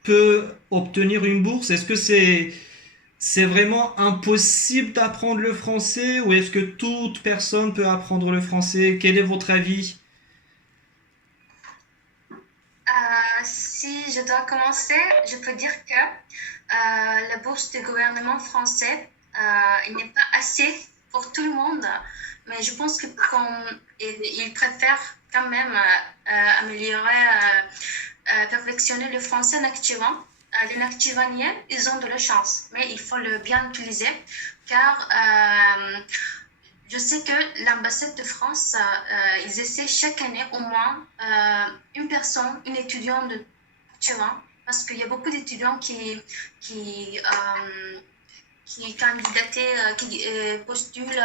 peut obtenir une bourse? Est-ce que c'est vraiment impossible d'apprendre le français ou est-ce que toute personne peut apprendre le français? Quel est votre avis? Si je dois commencer, je peux dire que la bourse du gouvernement français, il n'est pas assez pour tout le monde, mais je pense que il préfère quand même améliorer, perfectionner le français en activant. Les Nactivaniens, ils ont de la chance, mais il faut le bien utiliser car je sais que l'ambassade de France, ils essaient chaque année au moins une étudiante de Nactivant, parce qu'il y a beaucoup d'étudiants qui candidatent, qui postulent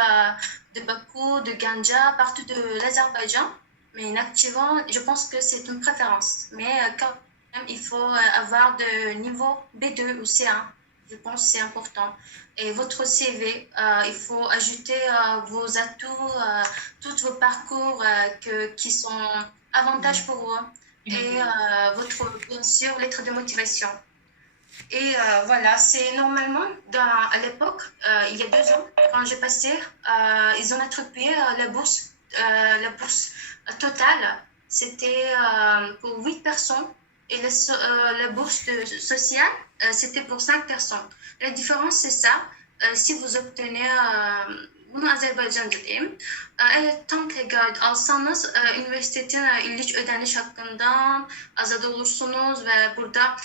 de Bakou, de Ganja, partout de l'Azerbaïdjan. Mais Nactivant, je pense que c'est une préférence. Mais quand même, il faut avoir de niveau B2 ou C1. Je pense que c'est important. Et votre CV, il faut ajouter vos atouts, tous vos parcours qui sont avantages pour vous. Et bien sûr, lettre de motivation. Et voilà, c'est normalement, à l'époque, il y a 2 ans, quand j'ai passé, ils ont attribué la bourse totale. C'était pour 8 personnes. Et la bourse sociale, c'était pour 5 personnes. La différence, c'est ça. Si vous obtenez bunu Azerbaycan'da diyeyim. Eğer tam tegaüt alsanız üniversitenin illik ödeniş hakkından azad olursunuz ve burada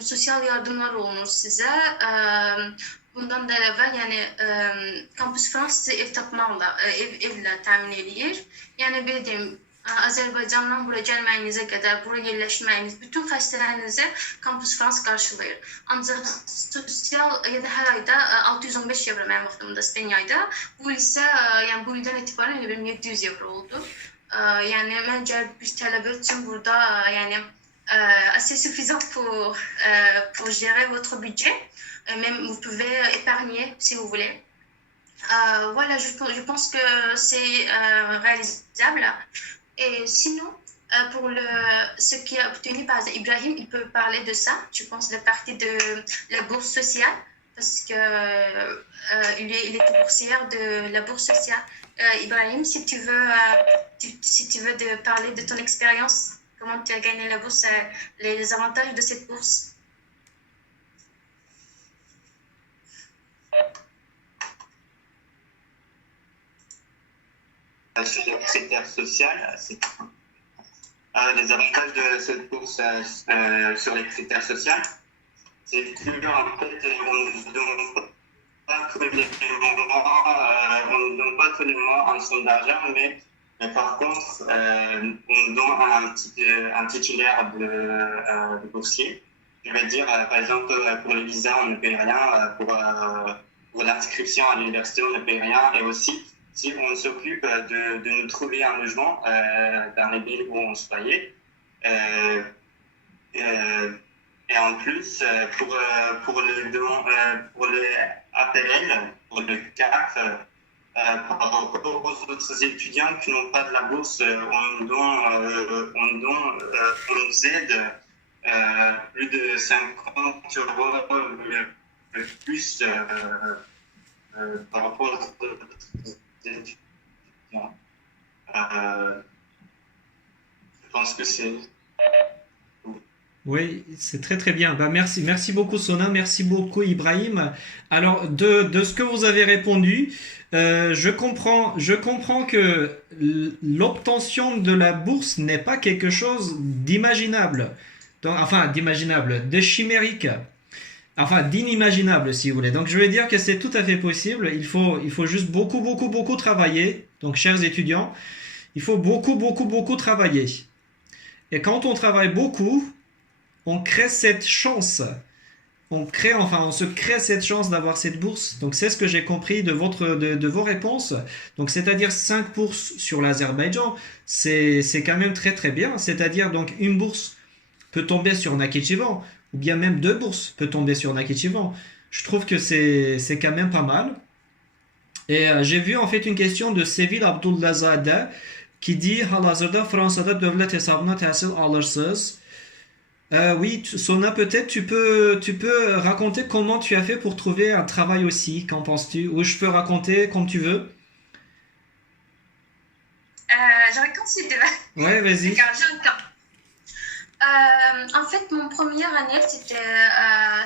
sosyal yardımlar olunur size. Bundan da evvel yani Campus France size ev tapmaqla, evlə təmin edir. Yəni belə deyim, Azerbaycan'dan buraya gelməyinizə qədər, buraya yerləşməyiniz, bütün xəstələrinizi Campus France qarşılayır. Ancaq sosial ya da hər ayda 615 evro mənim vaxtımda Speniyayda. Bu isə yəni bu ildən etibarən elə bilim 700 evro oldu. Yəni məncə bir tələbə üçün burada yəni assez suffisant pour gérer votre budget. Même vous pouvez épargner si vous voulez. Voilà, je pense que c'est réalisable. Et sinon, pour ce qui est obtenu par Ibrahim, il peut parler de ça. Je pense la partie de la bourse sociale, parce que il était boursière de la bourse sociale. Ibrahim, si tu veux parler de ton expérience, comment tu as gagné la bourse, les avantages de cette bourse. Sur les critères sociaux, les avantages de cette bourse sur les critères sociaux, c'est que en fait, on ne donne pas tous les mois, un somme d'argent, mais par contre, on donne un titulaire de boursier. Je vais dire, par exemple, pour le visa, on ne paye rien, pour l'inscription à l'université, on ne paye rien, et aussi, si on s'occupe de nous trouver un logement dans les villes où on se voyait, et en plus, pour le APL, pour le CAF, par rapport aux autres étudiants qui n'ont pas de la bourse, on nous aide plus de 50 euros le plus par rapport aux autres étudiants. Je pense que c'est... Oui, c'est très très bien. Bah, merci beaucoup Sona, merci beaucoup Ibrahim. Alors de ce que vous avez répondu, je comprends que l'obtention de la bourse n'est pas quelque chose d'imaginable. Enfin, d'imaginable, de chimérique. Enfin, d'inimaginable si vous voulez. Donc je vais dire que c'est tout à fait possible. Il faut juste beaucoup travailler. Donc chers étudiants, il faut beaucoup travailler. Et quand on travaille beaucoup, on crée cette chance. On se crée cette chance d'avoir cette bourse. Donc c'est ce que j'ai compris de vos réponses. Donc c'est-à-dire 5 bourses sur l'Azerbaïdjan, c'est quand même très bien. C'est-à-dire donc une bourse peut tomber sur Nakhichevan, ou bien même 2 bourses peut tomber sur Nakhichevan. Je trouve que c'est quand même pas mal. Et j'ai vu en fait une question de Sevil Abdullahzadeh qui dit halihazırda Fransa'da devlet hesabına tahsil alırsınız. Oui, Sona, peut-être tu peux raconter comment tu as fait pour trouver un travail aussi. Qu'en penses-tu? Ou je peux raconter comme tu veux. Je raconte si tu veux. Ouais, vas-y. En fait, mon première année,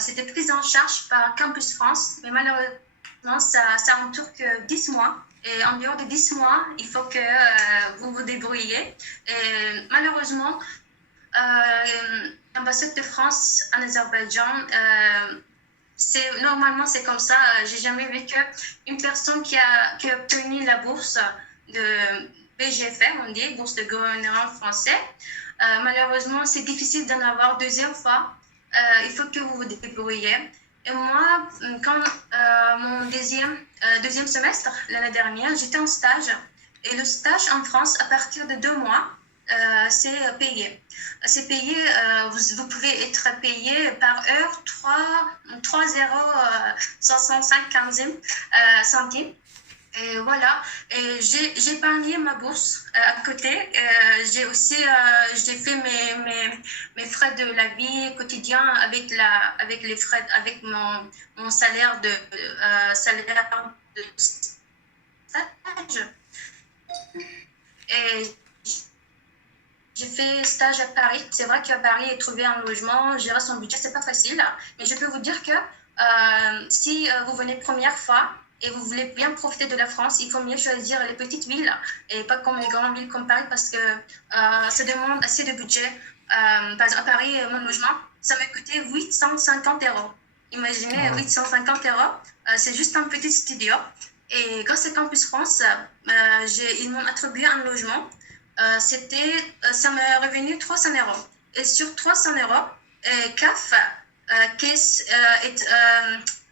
c'était prise en charge par Campus France, mais malheureusement, ça entoure que 10 mois. Et en dehors de 10 mois, il faut que vous vous débrouillez. Et malheureusement, l'ambassade de France en Azerbaïdjan, normalement c'est comme ça. J'ai jamais vu qu'une personne qui a obtenu la bourse de BGFR, on dit, bourse de gouvernement français. Malheureusement, c'est difficile d'en avoir deuxième fois. Il faut que vous vous débrouillez. Et moi, quand mon deuxième semestre, l'année dernière, j'étais en stage. Et le stage en France, à partir de 2 mois, c'est payé. C'est payé, vous pouvez être payé par heure 3,65 centimes. Et voilà, et j'ai épargné ma bourse à côté. J'ai aussi j'ai fait mes frais de la vie quotidien avec les frais, avec mon salaire de stage. Et j'ai fait stage à Paris. C'est vrai qu'à Paris, trouver un logement, gérer son budget, c'est pas facile. Mais je peux vous dire que si vous venez première fois et vous voulez bien profiter de la France, il faut mieux choisir les petites villes et pas comme les grandes villes comme Paris parce que ça demande assez de budget. Par exemple, à Paris, mon logement, ça m'a coûté 850 €. Imaginez, 850 €, c'est juste un petit studio. Et grâce à Campus France, ils m'ont attribué un logement ça m'est revenu 300 euros. Et sur 300 euros, CAF,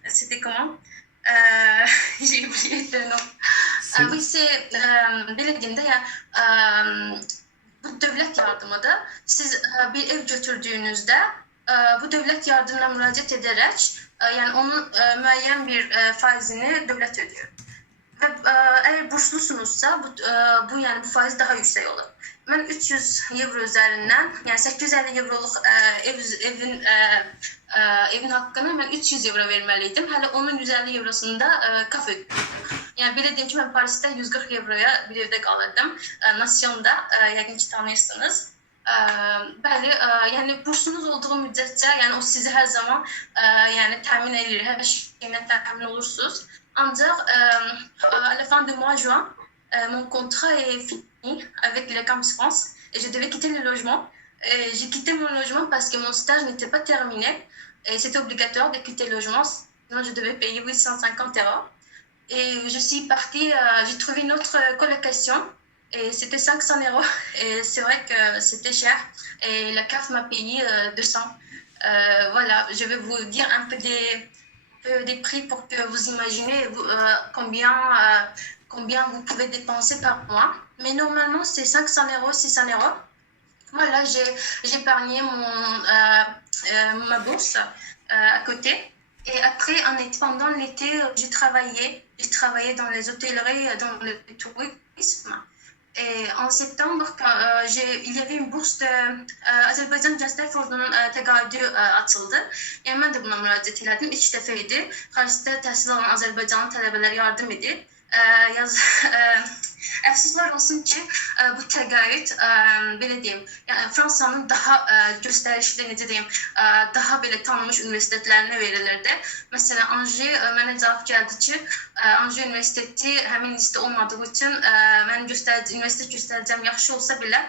c'était comment? J'ai oublié le nom. Oui, c'est Belediye'nde bu devlet yardımı da siz bir ev götürdüğünüzde bu devlet yardımına müracaat ederek yani onun müeyyen bir faizini devlet ödüyor. Ve eğer burslusunuzsa bu yani bu faiz daha yüksek olur. Ben 300 euro üzerinden yani 850 euroluk evin hakkını ben 300 euro vermeliydim. Hele onun 150 eurosunu da kaf ödüyor. Yani bir de diyeyim ki ben Paris'te 140 euroya bir evde kalırdım. Nasyon'da yakın ki tanıyorsunuz. Bəli, yani bursunuz olduğu müddetçe yani o sizi her zaman yani təmin edir, her şeyden təmin olursunuz. Ancaq à la fin de mois juin, mon contrat est fini avec le Campus France et je devais quitter le logement. J'ai quitté mon logement parce que mon stage n'était pas terminé et c'était obligatoire de quitter le logement, sinon je devais payer 850 euros. Et je suis partie, j'ai trouvé une autre colocation et c'était 500 euros et c'est vrai que c'était cher et la CAF m'a payé 200. Voilà, je vais vous dire un peu des prix pour que vous imaginez combien vous pouvez dépenser par mois. Mais normalement, c'est 500 euros, 600 euros. Voilà, j'ai épargné ma bourse à côté. Et après, pendant l'été, j'ai travaillé dans les hôtelleries, dans le tourisme. Et en septembre, il y avait une bourse de Azerbaycan Gençler Foru'nun təqaüdü açıldı. Yəni mən də buna müraciət elədim. 2 dəfə idi. Xaricdə təhsil alan Azərbaycanlı tələbələr yardım edir. Əfsuslar olsun ki, bu təqaüd belə deyim, yəni Fransanın daha göstərişli, necə deyim, daha belə tanınmış universitetlərinə verilirdi. Məsələn, Angers mənə cavab gəldi ki, Angers Universiteti həmin listə olmadığı üçün mənim universitet göstərəcəm yaxşı olsa belə,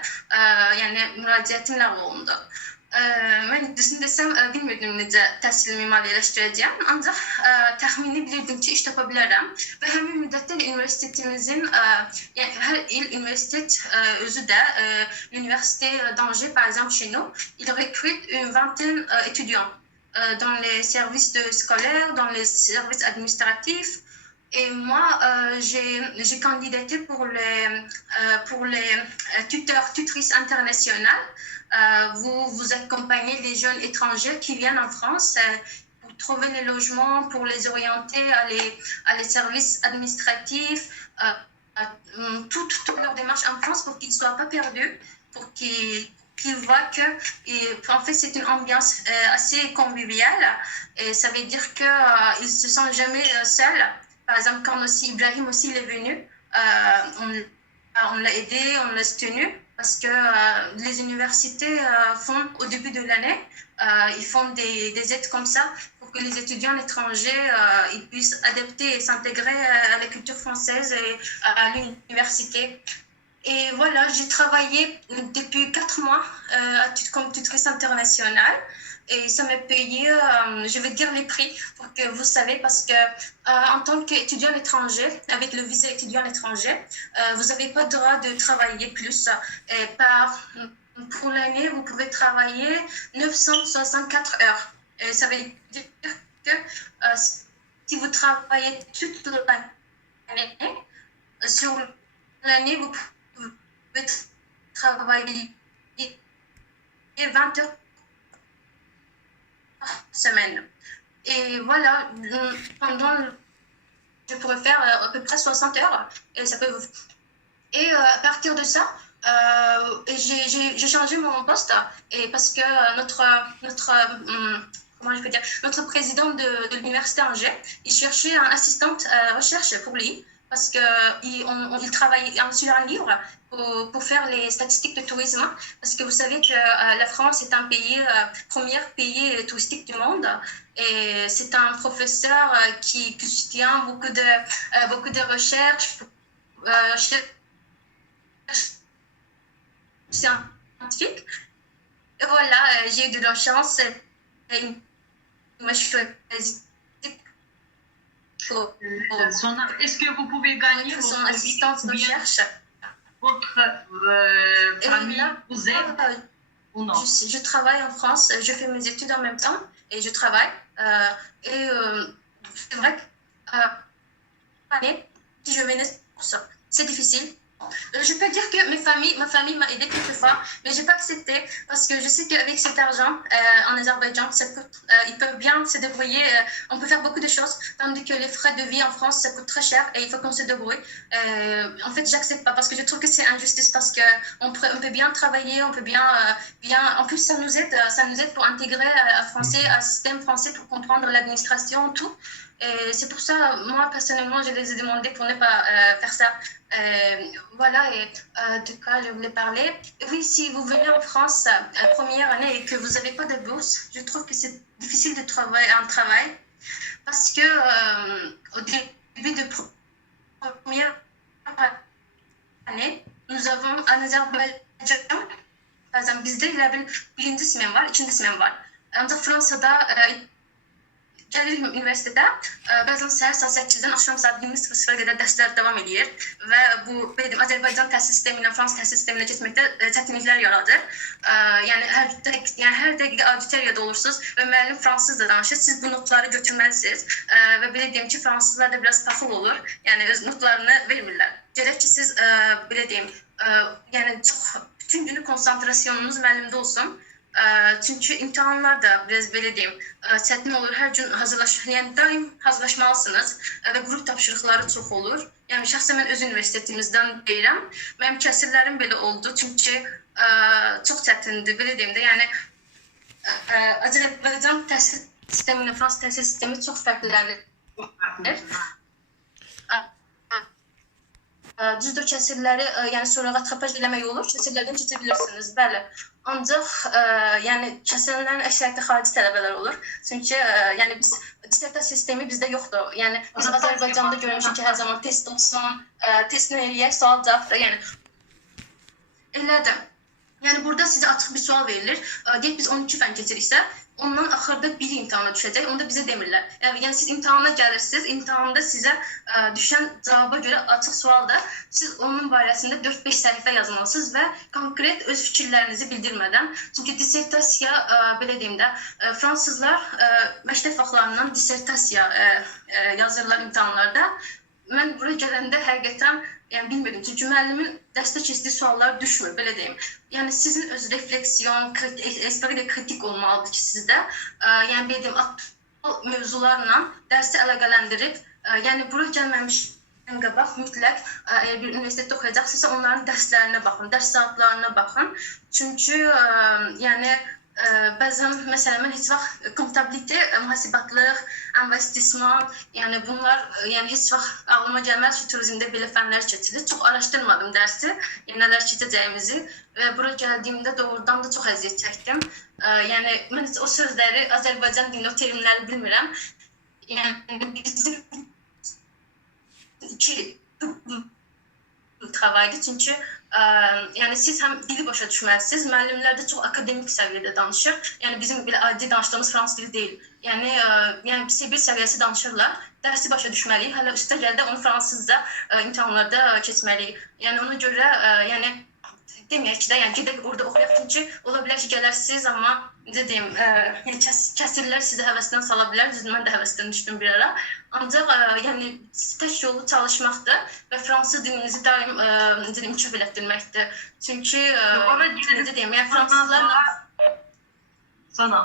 yəni müraciətim ləğv olundu. Mən düzünü desəm, bilmirdim necə təhsilimi maliyyələşdirəcəyəm, ancaq təxmini bilirdim ki, iş tapa bilərəm və həmin müddətdə universitetimizin, yəni hər il universitet özü də, l'université d'Angers, par exemple, chez nous, il recrute une vingtaine d'étudiants dans les services scolaires, dans les services administratifs. Et moi, j'ai candidaté pour les tutrices internationales. Vous accompagnez les jeunes étrangers qui viennent en France pour trouver les logements, pour les orienter à les services administratifs, toute leur démarche en France pour qu'ils ne soient pas perdus, pour qu'ils voient que en fait, c'est une ambiance assez conviviale. Et ça veut dire qu'ils ne se sentent jamais seuls. Par exemple, quand aussi Ibrahim aussi il est venu, on l'a aidé, on l'a soutenu. Parce que les universités font, au début de l'année, ils font des aides comme ça pour que les étudiants étrangers ils puissent adapter et s'intégrer à la culture française et à l'université. Et voilà, j'ai travaillé depuis 4 mois comme tutrice internationale. Et ça m'a payé, je vais dire les prix pour que vous savez, parce que en tant qu'étudiant étranger, avec le visa étudiant étranger, vous n'avez pas le droit de travailler plus. Et pour l'année, vous pouvez travailler 964 heures. Et ça veut dire que si vous travaillez toute l'année, sur l'année, vous pouvez travailler 20 heures semaine. Et voilà, je pourrais faire à peu près 60 heures. Et à partir de ça, j'ai changé mon poste et parce que notre président de l'université Angers, il cherchait un assistant recherche pour lui parce qu'il travaille sur un livre pour faire les statistiques de tourisme, parce que vous savez que la France est un premier pays touristique du monde, et c'est un professeur qui soutient beaucoup de recherches scientifiques. Et voilà, j'ai eu de la chance et moi je suis Est-ce que vous pouvez gagner son assistante recherche. famille, vous êtes ou non? Je travaille en France, je fais mes études en même temps et je travaille. C'est vrai que si je venais pour ça, c'est difficile. Je peux dire que ma famille m'a aidé quelquefois, mais je n'ai pas accepté parce que je sais qu'avec cet argent en Azerbaïdjan, ils peuvent bien se débrouiller. On peut faire beaucoup de choses, tandis que les frais de vie en France, ça coûte très cher et il faut qu'on se débrouille. En fait, j'accepte pas parce que je trouve que c'est injustice parce qu'on peut bien travailler, on peut bien. En plus, ça nous aide pour intégrer un système français pour comprendre l'administration, tout. Et c'est pour ça, moi personnellement, je les ai demandé pour ne pas faire ça. Voilà, et de quoi je voulais parler. Oui, si vous venez en France première année et que vous n'avez pas de bourse, je trouve que c'est difficile de trouver un travail parce que au début de première année, nous avons un Azerbaïdjan, par exemple, bizde birinci simen var, ikinci simen var. Ancak Fransa'da Gəlir üniversitede bəzən səhər saat 8-dən axşam saat 20:00-a qədər dərslər davam edir və bu Azərbaycan təhsil sistemi ilə Fransa təhsil sisteminə keçməkdə çətinliklər yaradır. Yəni hər dəqiqə auditoriyada olursunuz və müəllim fransızca danışır. Siz bu notları götürməlisiniz və belə deyim ki, fransızlar da biraz paxıl olur. Yəni öz notlarını vermirlər. Gərək ki siz belə deyim, yəni çox bütün günü konsantrasyonunuz müəllimdə olsun. Çünkü imtahanlar da biraz böyle diyeyim çətin olur. Hər gün yəni daim hazırlaşmalısınız və qrup tapşırıqları çox olur. Yəni şəxsən mən öz universitetimizdən deyirəm. Mənim kəsirlərim belə oldu çünki çox çətindir belə deyim də. Yəni Azərbaycan təhsil sistemi ilə Fransa təhsil sistemi çox fərqlənir. Düzdür, kəsirləri, yəni sonrağa tıxapaj eləmək olur, kəsirlərdən keçə bilirsiniz, bəli. Ancaq, yəni kəsirlərin əksəriyyəti xarici tələbələr olur. Çünki, yəni biz dissertasiya sistemi bizdə yoxdur. Yəni biz Azərbaycanda görmüşük ki, hər zaman test olsun, testini eləyək, sual cavabdır, yəni. Elədir. Yəni burada sizə açıq bir sual verilir. Deyək biz 12 fən keçiriksə, ondan axırda biri imtahana düşəcək, onu da bizə demirlər. Yəni siz imtahana gəlirsiniz, imtahanda sizə düşən cavaba görə açıq sualda siz onun barəsində 4-5 səhifə yazmalısınız və konkret öz fikirlərinizi bildirmədən. Çünki dissertasiya, belə deyim də, fransızlar məktəb vaxtlarından dissertasiya yazırlar imtahanlarda. Mən buraya gələndə həqiqətən yəni bilmirdim. Çünki müəllimin dərsdə keçdiyi suallar düşmür, belə deyim. Yəni sizin öz refleksiyon, kritik olmalıdır ki sizdə. Yəni belə deyim, aktual mövzularla dərsi əlaqələndirib, yəni buraya gəlməmişdən qabaq mütləq əgər bir universitetdə oxuyacaqsınızsa onların dərslərinə baxın, dərs saatlarına baxın. Çünki yəni bəzən məsələn mən heç vaxt kontabilite, mühasibatlıq, investisman, yəni bunlar yəni heç vaxt ağlıma gəlməz ki, turizmdə belə fənlər keçilir. Çox araşdırmadım dərsi, yəni nələr keçəcəyimizi və bura gəldiyimdə doğrudan da çox əziyyət çəkdim. Yəni mən o sözləri Azərbaycan dilində o terimləri bilmirəm. Yəni bizim iki travaydı çünki yəni siz həm dili başa düşməlisiniz, müəllimlər də çox akademik səviyyədə danışır. Yəni bizim belə adi danışdığımız fransız dili deyil. Yəni C1 səviyyəsi danışırlar. Dərsi başa düşməliyik. Hələ üstə gəldə onu fransızca imtahanlarda keçməliyik. Yəni ona görə yəni deməyək ki də, yəni gedək orada oxuyaq çünki ola bilər ki, gələrsiniz amma necə deyim, yəni kəsirlər sizi həvəsdən sala bilər. Düzdür, mən də həvəsdən düşdüm bir ara. Ancaq yəni tək yolu çalışmaqdır və fransız dilinizi daim inkişaf elətdirməkdir. Çünki necə deyim, yəni fransızlarla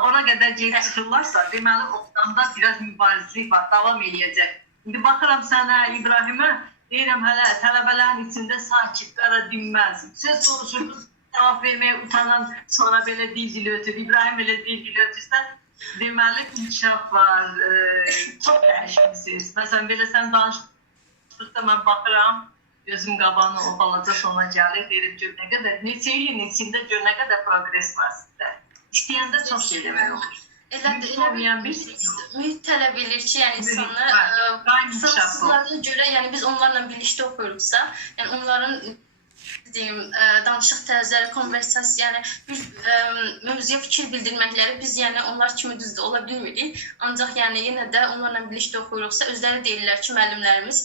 ona qədər geri çıxırlarsa, deməli ortamda biraz mübarizlik var, davam eləyəcək. İndi baxıram sənə, İbrahimə, deyirəm hələ tələbələrin içində sakit, qara dinməz. Söz soruşursunuz, cavab verməyə utanan, sonra belə dil ötür, İbrahim elə dil ötürsə, deməli inkişaf var, çox dəyişmişsiniz. Məsələn, belə sən danışırsa, mən baxıram, gözüm qabağına o balaca sona gəlir, deyirəm, gör nə qədər, neçə ilin içində gör nə qədər progres var sizdə. İstəyəndə çox şey demək olur. Mühit tələb edir ki, yəni insanı fransızlara görə, yəni biz onlarla birlikdə oxuyuruqsa, yəni onların danışıq tərzləri, konversasiya, yəni bir mövzuya fikir bildirməkləri biz yəni onlar kimi düzdür ola bilmirik. Ancaq yəni yenə də onlarla birlikdə oxuyuruqsa özləri deyirlər ki, müəllimlərimiz,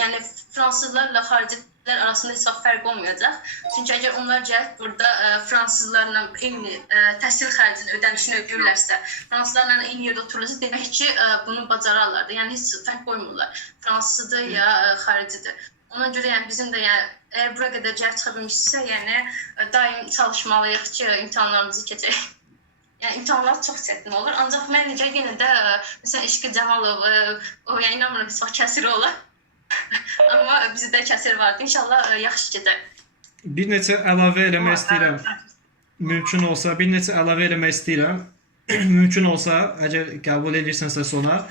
yəni fransızlarla xarici arasında heç vaxt fərq olmayacaq. Çünki əgər onlar gəlib burada fransızlarla eyni təhsil xərcinin ödənişini ödəyirlərsə, fransızlarla eyni yerdə otururlarsa, demək ki, bunu bacararlar da. Yəni heç fərq qoymurlar. Fransızdır ya xaricidir. Ona görə yəni bizim də yəni əgər bura qədər gəlib çıxa bilmişiksə, yəni daim çalışmalıyıq ki, imtahanlarımızı keçək. Yəni imtahanlar çox çətin olur. Ancaq məncə yenə də məsələn Eşqi Cəmalov o yəni inanmıram heç vaxt kəsiri olar. Amma bizdə kəsir vardı. İnşallah yaxşı gedər. Bir neçə əlavə eləmək istəyirəm. Mümkün olsa bir neçə əlavə eləmək istəyirəm. Mümkün olsa, əgər qəbul edirsənsə sona.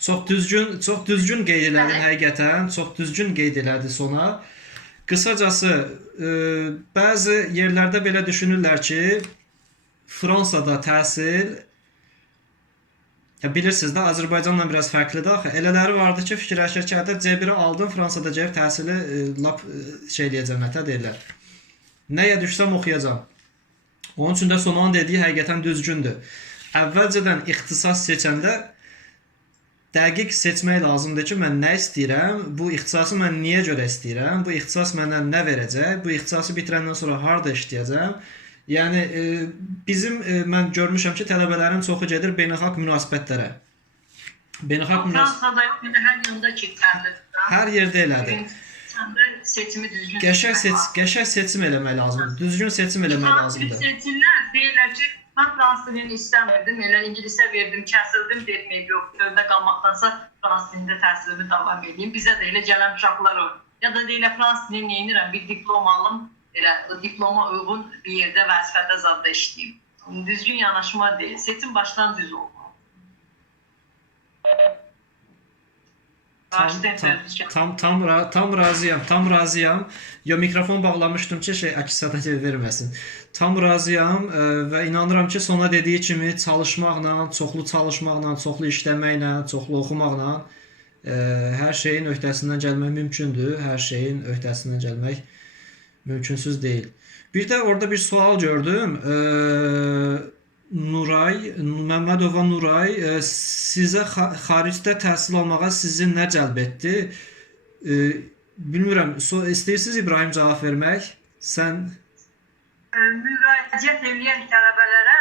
Çox düzgün qeyd elədin həqiqətən. Çox düzgün qeyd elədi sona. Qısacası bəzi yerlərdə belə düşünürlər ki, Fransada təhsil bilirsiniz də Azərbaycanla biraz fərqlidir axı. Elələri vardı ki, fikirləşir ki, C1-i aldım, Fransada gəlib təhsili lap şey deyəcəm, nətə deyirlər. Nəyə düşsəm oxuyacam. Onun üçün də Sonanın dediyi həqiqətən düzgündür. Əvvəlcədən ixtisas seçəndə dəqiq seçmək lazımdır ki, mən nə istəyirəm, bu ixtisası mən niyə görə istəyirəm, bu ixtisas mənə nə verəcək, bu ixtisası bitirəndən sonra harda işləyəcəm. Yəni mən görmüşəm ki, tələbələrin çoxu gedir beynəlxalq münasibətlərə. Fransada hər yanda keçərlidir. Hər yerdə elədir. Seçimi düzgün. Qəşəng seçim eləmək lazımdır. Düzgün seçim eləmək lazımdır. Seçirlər, deyirlər ki, mən fransız dilini istəmirdim, elə ingilisə verdim, kəsildim, demək yox, evdə qalmaqdansa fransız dilində təhsilimi davam edeyim. Bizə də elə gələn uşaqlar o. Ya da deyirlər fransız dilini neynirəm, bir diplom alım. Elə o diploma uyğun bir yerdə vəzifədə zadda işləyim. Düzgün yanaşma deyil. Seçim başdan düz olmalı. Tam razıyam. Yo, mikrofon bağlamışdım ki, əks-səda verməsin. Tam razıyam və inanıram ki, sona dediyi kimi çalışmaqla, çoxlu çalışmaqla, çoxlu işləməklə, çoxlu oxumaqla hər şeyin öhdəsindən gəlmək mümkündür. Hər şeyin öhdəsindən gəlmək mümkünsüz deyil. Bir də orada bir sual gördüm. Məmmədova Nuray, sizə xaricdə təhsil almağa sizi nə cəlb etdi? Bilmirəm, istəyirsiniz İbrahim cavab vermək? Sən müraciət edən tələbələrə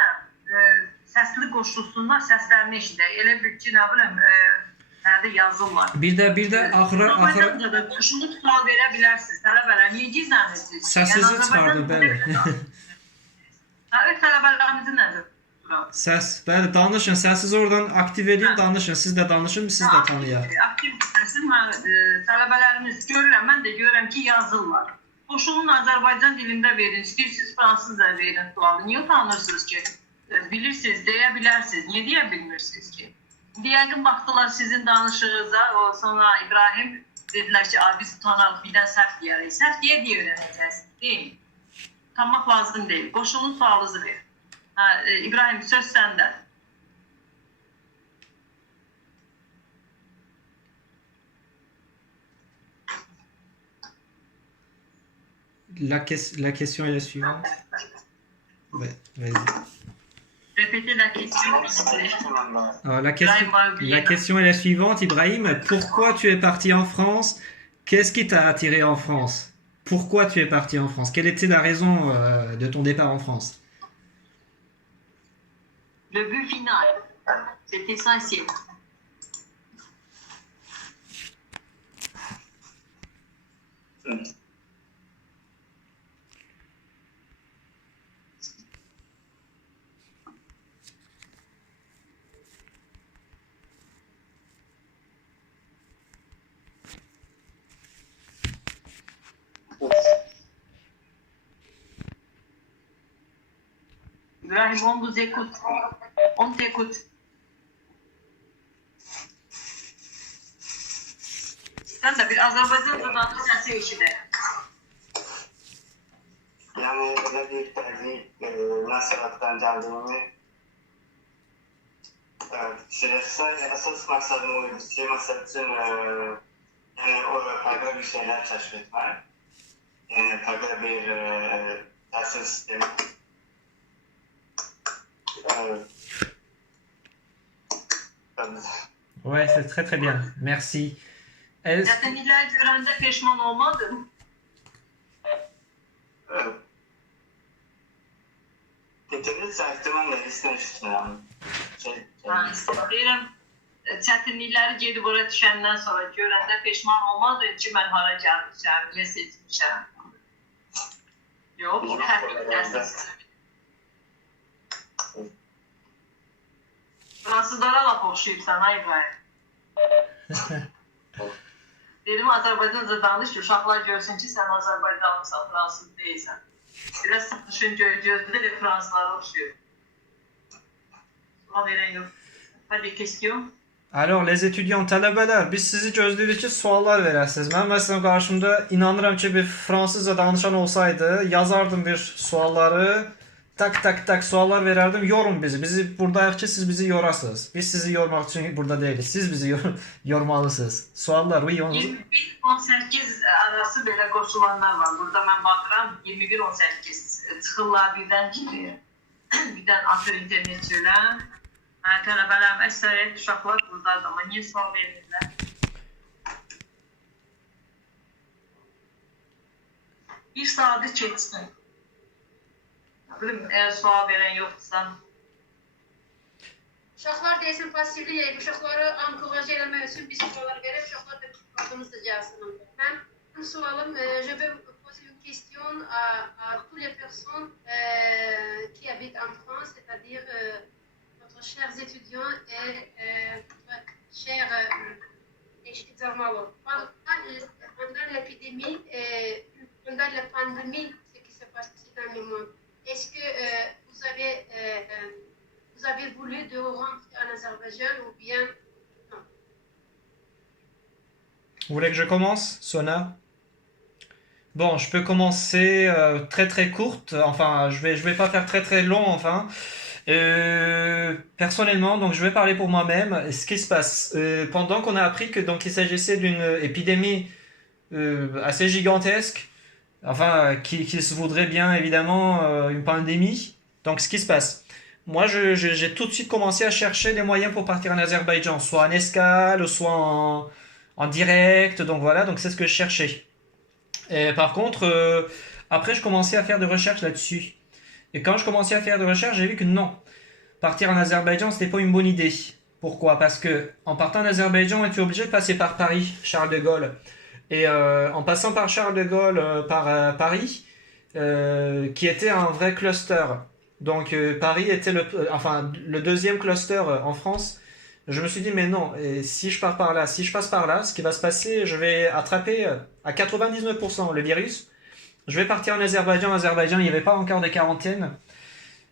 səsli qoşulsunlar, səslərini eşidək. Elə bir ki, nə bilim, nədə yazırlar. Bir də axıra qoşulub sual verə bilərsiniz tələbələr. Niyə gizlənirsiniz? Səsinizi çıxardı, bəli. Tələbələrimizi nədir? Bəli, danışın. Səsinizi oradan aktiv edin, danışın. Siz də danışın, siz də tanıyaq. Aktiv səsim, tələbələrimiz görürəm, mən də görürəm ki, yazırlar. Qoşulun Azərbaycan dilində verin, istəyirsiniz fransızca verin sualı. Niyə utanırsınız ki? Bilirsiniz, deyə bilərsiniz. Niyə deyə bilmirsiniz ki? Yəqin baxdılar sizin danışığınıza, sonra İbrahim dedilər ki, biz utanarıq, birdən səhv deyərik. Səhv deyə öyrənəcəksiniz, deyil. Utanmaq lazım deyil. Qoşulun sualınızı verin. İbrahim, söz səndə. La question est la suivante. Ouais, vas-y. Répétez la question. Alors, la question est la suivante, Ibrahim. Pourquoi tu es parti en France? Qu'est-ce qui t'a attiré en France? Pourquoi tu es parti en France? Quelle était la raison de ton départ en France? Le but final, c'est essentiel. Ibrahim, on vous écoute. On t'écoute. Sen de bir Azerbaycan'dan sesi eşide. Yani öyle bir tercih nasihattan geldiğimi esas maksadım oydu. Maksadım yani farklı bir şeyler keşfetmek. Yani farklı bir tahsil sistemi. Ouais, c'est très très bien. Merci. Est-ce- Çətinlikləri görəndə peşman olmadın? C'était exactement la liste Ha, istəyirəm. Çətinlikləri gedib ora düşəndən sonra görəndə peşman olmadın ki, mən hara gəlmişəm, niyə seçmişəm? Yox, təhlükəsiz. Fransızlara laf oxşayıbsan, ay İbrahim. Dedim, Azərbaycanca danış ki, uşaqlar görsün ki, sən Azərbaycanlısan, fransız deyilsən. Biraz satışın gözləri fransızlara oxşuyur. Sual verən yox. Hadi, question. Alors les étudiants tələbələr, biz sizi gözləyirik ki, suallar verəsiniz. Mən məsələn qarşımda inanıram ki, bir fransızca danışan olsaydı, yazardım bir sualları, tak suallar verərdim, yorun bizi. Bizi buradayıq ki, siz bizi yorasınız. Biz sizi yormaq üçün burada deyilik. Siz bizi yormalısınız. Suallar, oui, 21-18 arası belə qoşulanlar var. Burada mən baxıram, 21-18 çıxırlar birdən girir. Birdən atır internetçilər. Tələbələrim, əksəriyyət uşaqlar buradadır, amma niyə sual verirlər? Bir saatı keçsin. Bilim, əgər sual verən yoxdursa. Uşaqlar deyəsən pasivli yeyib, uşaqları ankoraj eləmək üçün biz suallar verib, uşaqlar da vaxtımızda gəlsin. Mənim sualım, je vais poser une question à toutes les personnes qui habitent en France, c'est-à-dire notre chers étudiants et notre chers pendant l'épidémie et pendant la pandémie, ce qui s'est passé dans le monde. Est-ce que vous avez voulu de rentrer en Azerbaïdjan ou bien non? Vous voulez que je commence, Sona? Bon, je peux commencer très courte. Enfin, je vais pas faire très long. Enfin, personnellement, donc je vais parler pour moi-même. Ce qui se passe pendant qu'on a appris que donc il s'agissait d'une épidémie assez gigantesque, enfin qui se voudrait bien évidemment une pandémie. Donc ce qui se passe, moi j'ai tout de suite commencé à chercher des moyens pour partir en Azerbaïdjan, soit en escale, soit en direct. Donc voilà, donc c'est ce que je cherchais. Et par contre, après je commençais à faire des recherches là-dessus. Et quand je commençais à faire des recherches, j'ai vu que non, partir en Azerbaïdjan, c'était pas une bonne idée. Pourquoi? Parce que en partant en Azerbaïdjan, tu es obligé de passer par Paris, Charles de Gaulle. Et en passant par Charles de Gaulle, par Paris, qui était un vrai cluster. Donc Paris était le deuxième cluster en France. Je me suis dit, mais non, et si je pars par là, si je passe par là, ce qui va se passer, je vais attraper à 99% le virus. Je vais partir en Azerbaïdjan. En Azerbaïdjan, il n'y avait pas encore de quarantaine.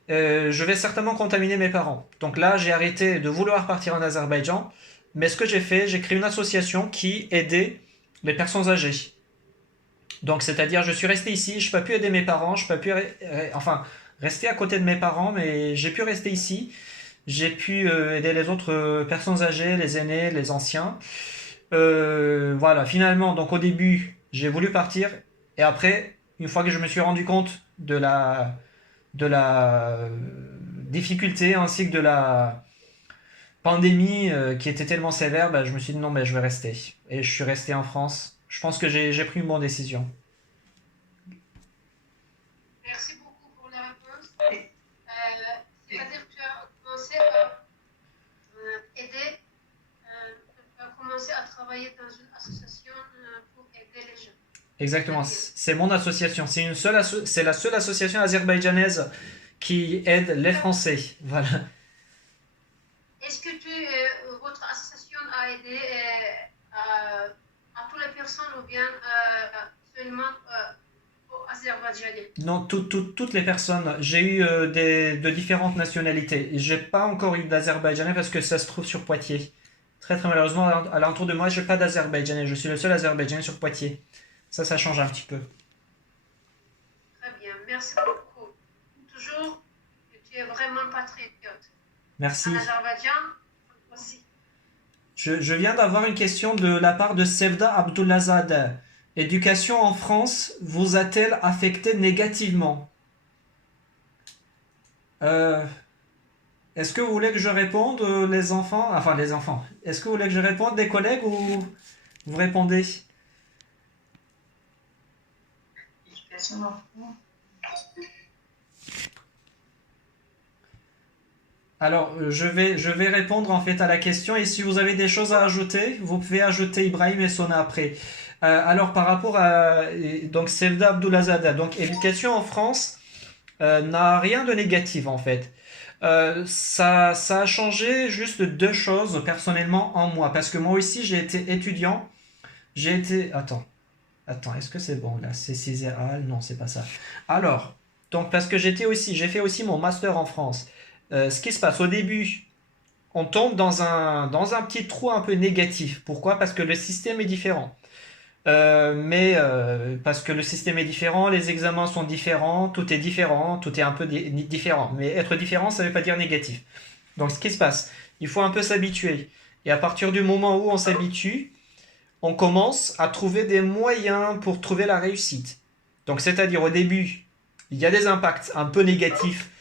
Je vais certainement contaminer mes parents. Donc là, j'ai arrêté de vouloir partir en Azerbaïdjan. Mais ce que j'ai fait, j'ai créé une association qui aidait les personnes âgées. Donc, c'est-à-dire, je suis resté ici, je n'ai pas pu aider mes parents, je n'ai pas pu rester à côté de mes parents, mais j'ai pu rester ici. J'ai pu aider les autres personnes âgées, les aînés, les anciens. Voilà, finalement, donc au début, j'ai voulu partir. Et après, une fois que je me suis rendu compte de la difficulté ainsi que de la pandémie qui était tellement sévère, je me suis dit non, mais je vais rester. Et je suis resté en France. Je pense que j'ai pris une bonne décision. Merci beaucoup pour la réponse. C'est-à-dire que tu as commencé à aider, tu as commencé à travailler dans une association pour aider les gens. Exactement, c'est mon association. C'est la seule association azerbaïdjanaise qui aide les Français. Voilà. Est-ce que votre association a aidé à toutes les personnes ou bien seulement aux Azerbaïdjanais? Non, toutes les personnes. J'ai eu de différentes nationalités. J'ai pas encore eu d'Azerbaïdjanais parce que ça se trouve sur Poitiers. Très malheureusement, à l'entour de moi, j'ai pas d'Azerbaïdjanais. Je suis le seul Azerbaïdjanais sur Poitiers. Ça change un petit peu. Très bien, merci beaucoup. Toujours, tu es vraiment patriote. Merci. En Azerbaïdjan aussi. Je viens d'avoir une question de la part de Sevda Abdullazadeh. L'éducation en France vous a-t-elle affecté négativement? Est-ce que vous voulez que je réponde les enfants? Enfin, les enfants. Est-ce que vous voulez que je réponde des collègues ou Vous répondez. Éducation en France. Alors, je vais répondre en fait à la question et si vous avez des choses à ajouter, vous pouvez ajouter Ibrahim et Sona après. Alors, par rapport à donc Sevda Abdulazada, donc éducation en France n'a rien de négatif en fait. Ça a changé juste deux choses personnellement en moi parce que moi aussi j'ai été étudiant. J'ai été. Attends, est-ce que c'est bon là? C'est Césaire. Non, c'est pas ça. Alors, donc parce que j'ai fait aussi mon master en France. Ce qui se passe au début, on tombe dans un petit trou un peu négatif. Pourquoi? Parce que le système est différent. Parce que le système est différent, les examens sont différents, tout est différent, tout est un peu différent. Mais être différent, ça ne veut pas dire négatif. Donc ce qui se passe, il faut un peu s'habituer. Et à partir du moment où on s'habitue, on commence à trouver des moyens pour trouver la réussite. Donc c'est-à-dire au début, il y a des impacts un peu négatifs.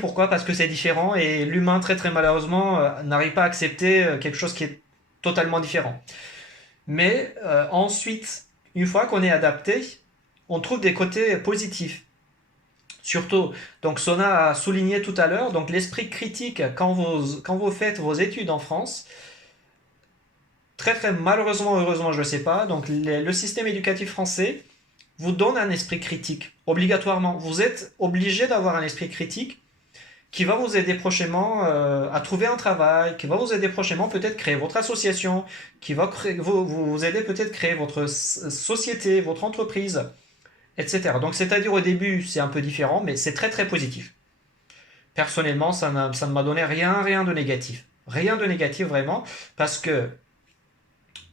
Pourquoi? Parce que c'est différent et l'humain, très très malheureusement, n'arrive pas à accepter quelque chose qui est totalement différent. Mais ensuite, une fois qu'on est adapté, on trouve des côtés positifs. Surtout, donc Sona a souligné tout à l'heure, donc l'esprit critique quand vous faites vos études en France, très très malheureusement, heureusement, je ne sais pas, donc le système éducatif français vous donne un esprit critique, obligatoirement. Vous êtes obligé d'avoir un esprit critique qui va vous aider prochainement à trouver un travail, qui va vous aider prochainement peut-être créer votre association, qui va vous aider peut-être créer votre société, votre entreprise, etc. Donc c'est-à-dire au début c'est un peu différent, mais c'est très très positif. Personnellement, ça ne m'a donné rien de négatif. Rien de négatif vraiment, parce que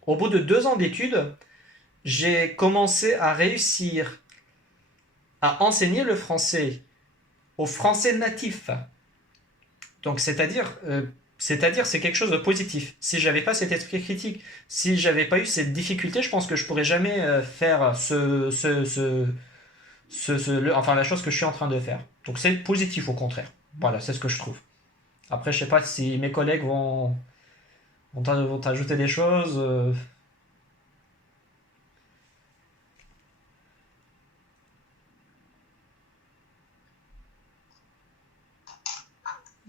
au bout de 2 ans d'études, j'ai commencé à réussir à enseigner le français aux Français natifs. Donc c'est quelque chose de positif. Si j'avais pas cet esprit critique, si j'avais pas eu cette difficulté, je pense que je pourrais jamais faire enfin la chose que je suis en train de faire. Donc c'est positif au contraire. Voilà, c'est ce que je trouve. Après, je sais pas si mes collègues vont t'ajouter des choses.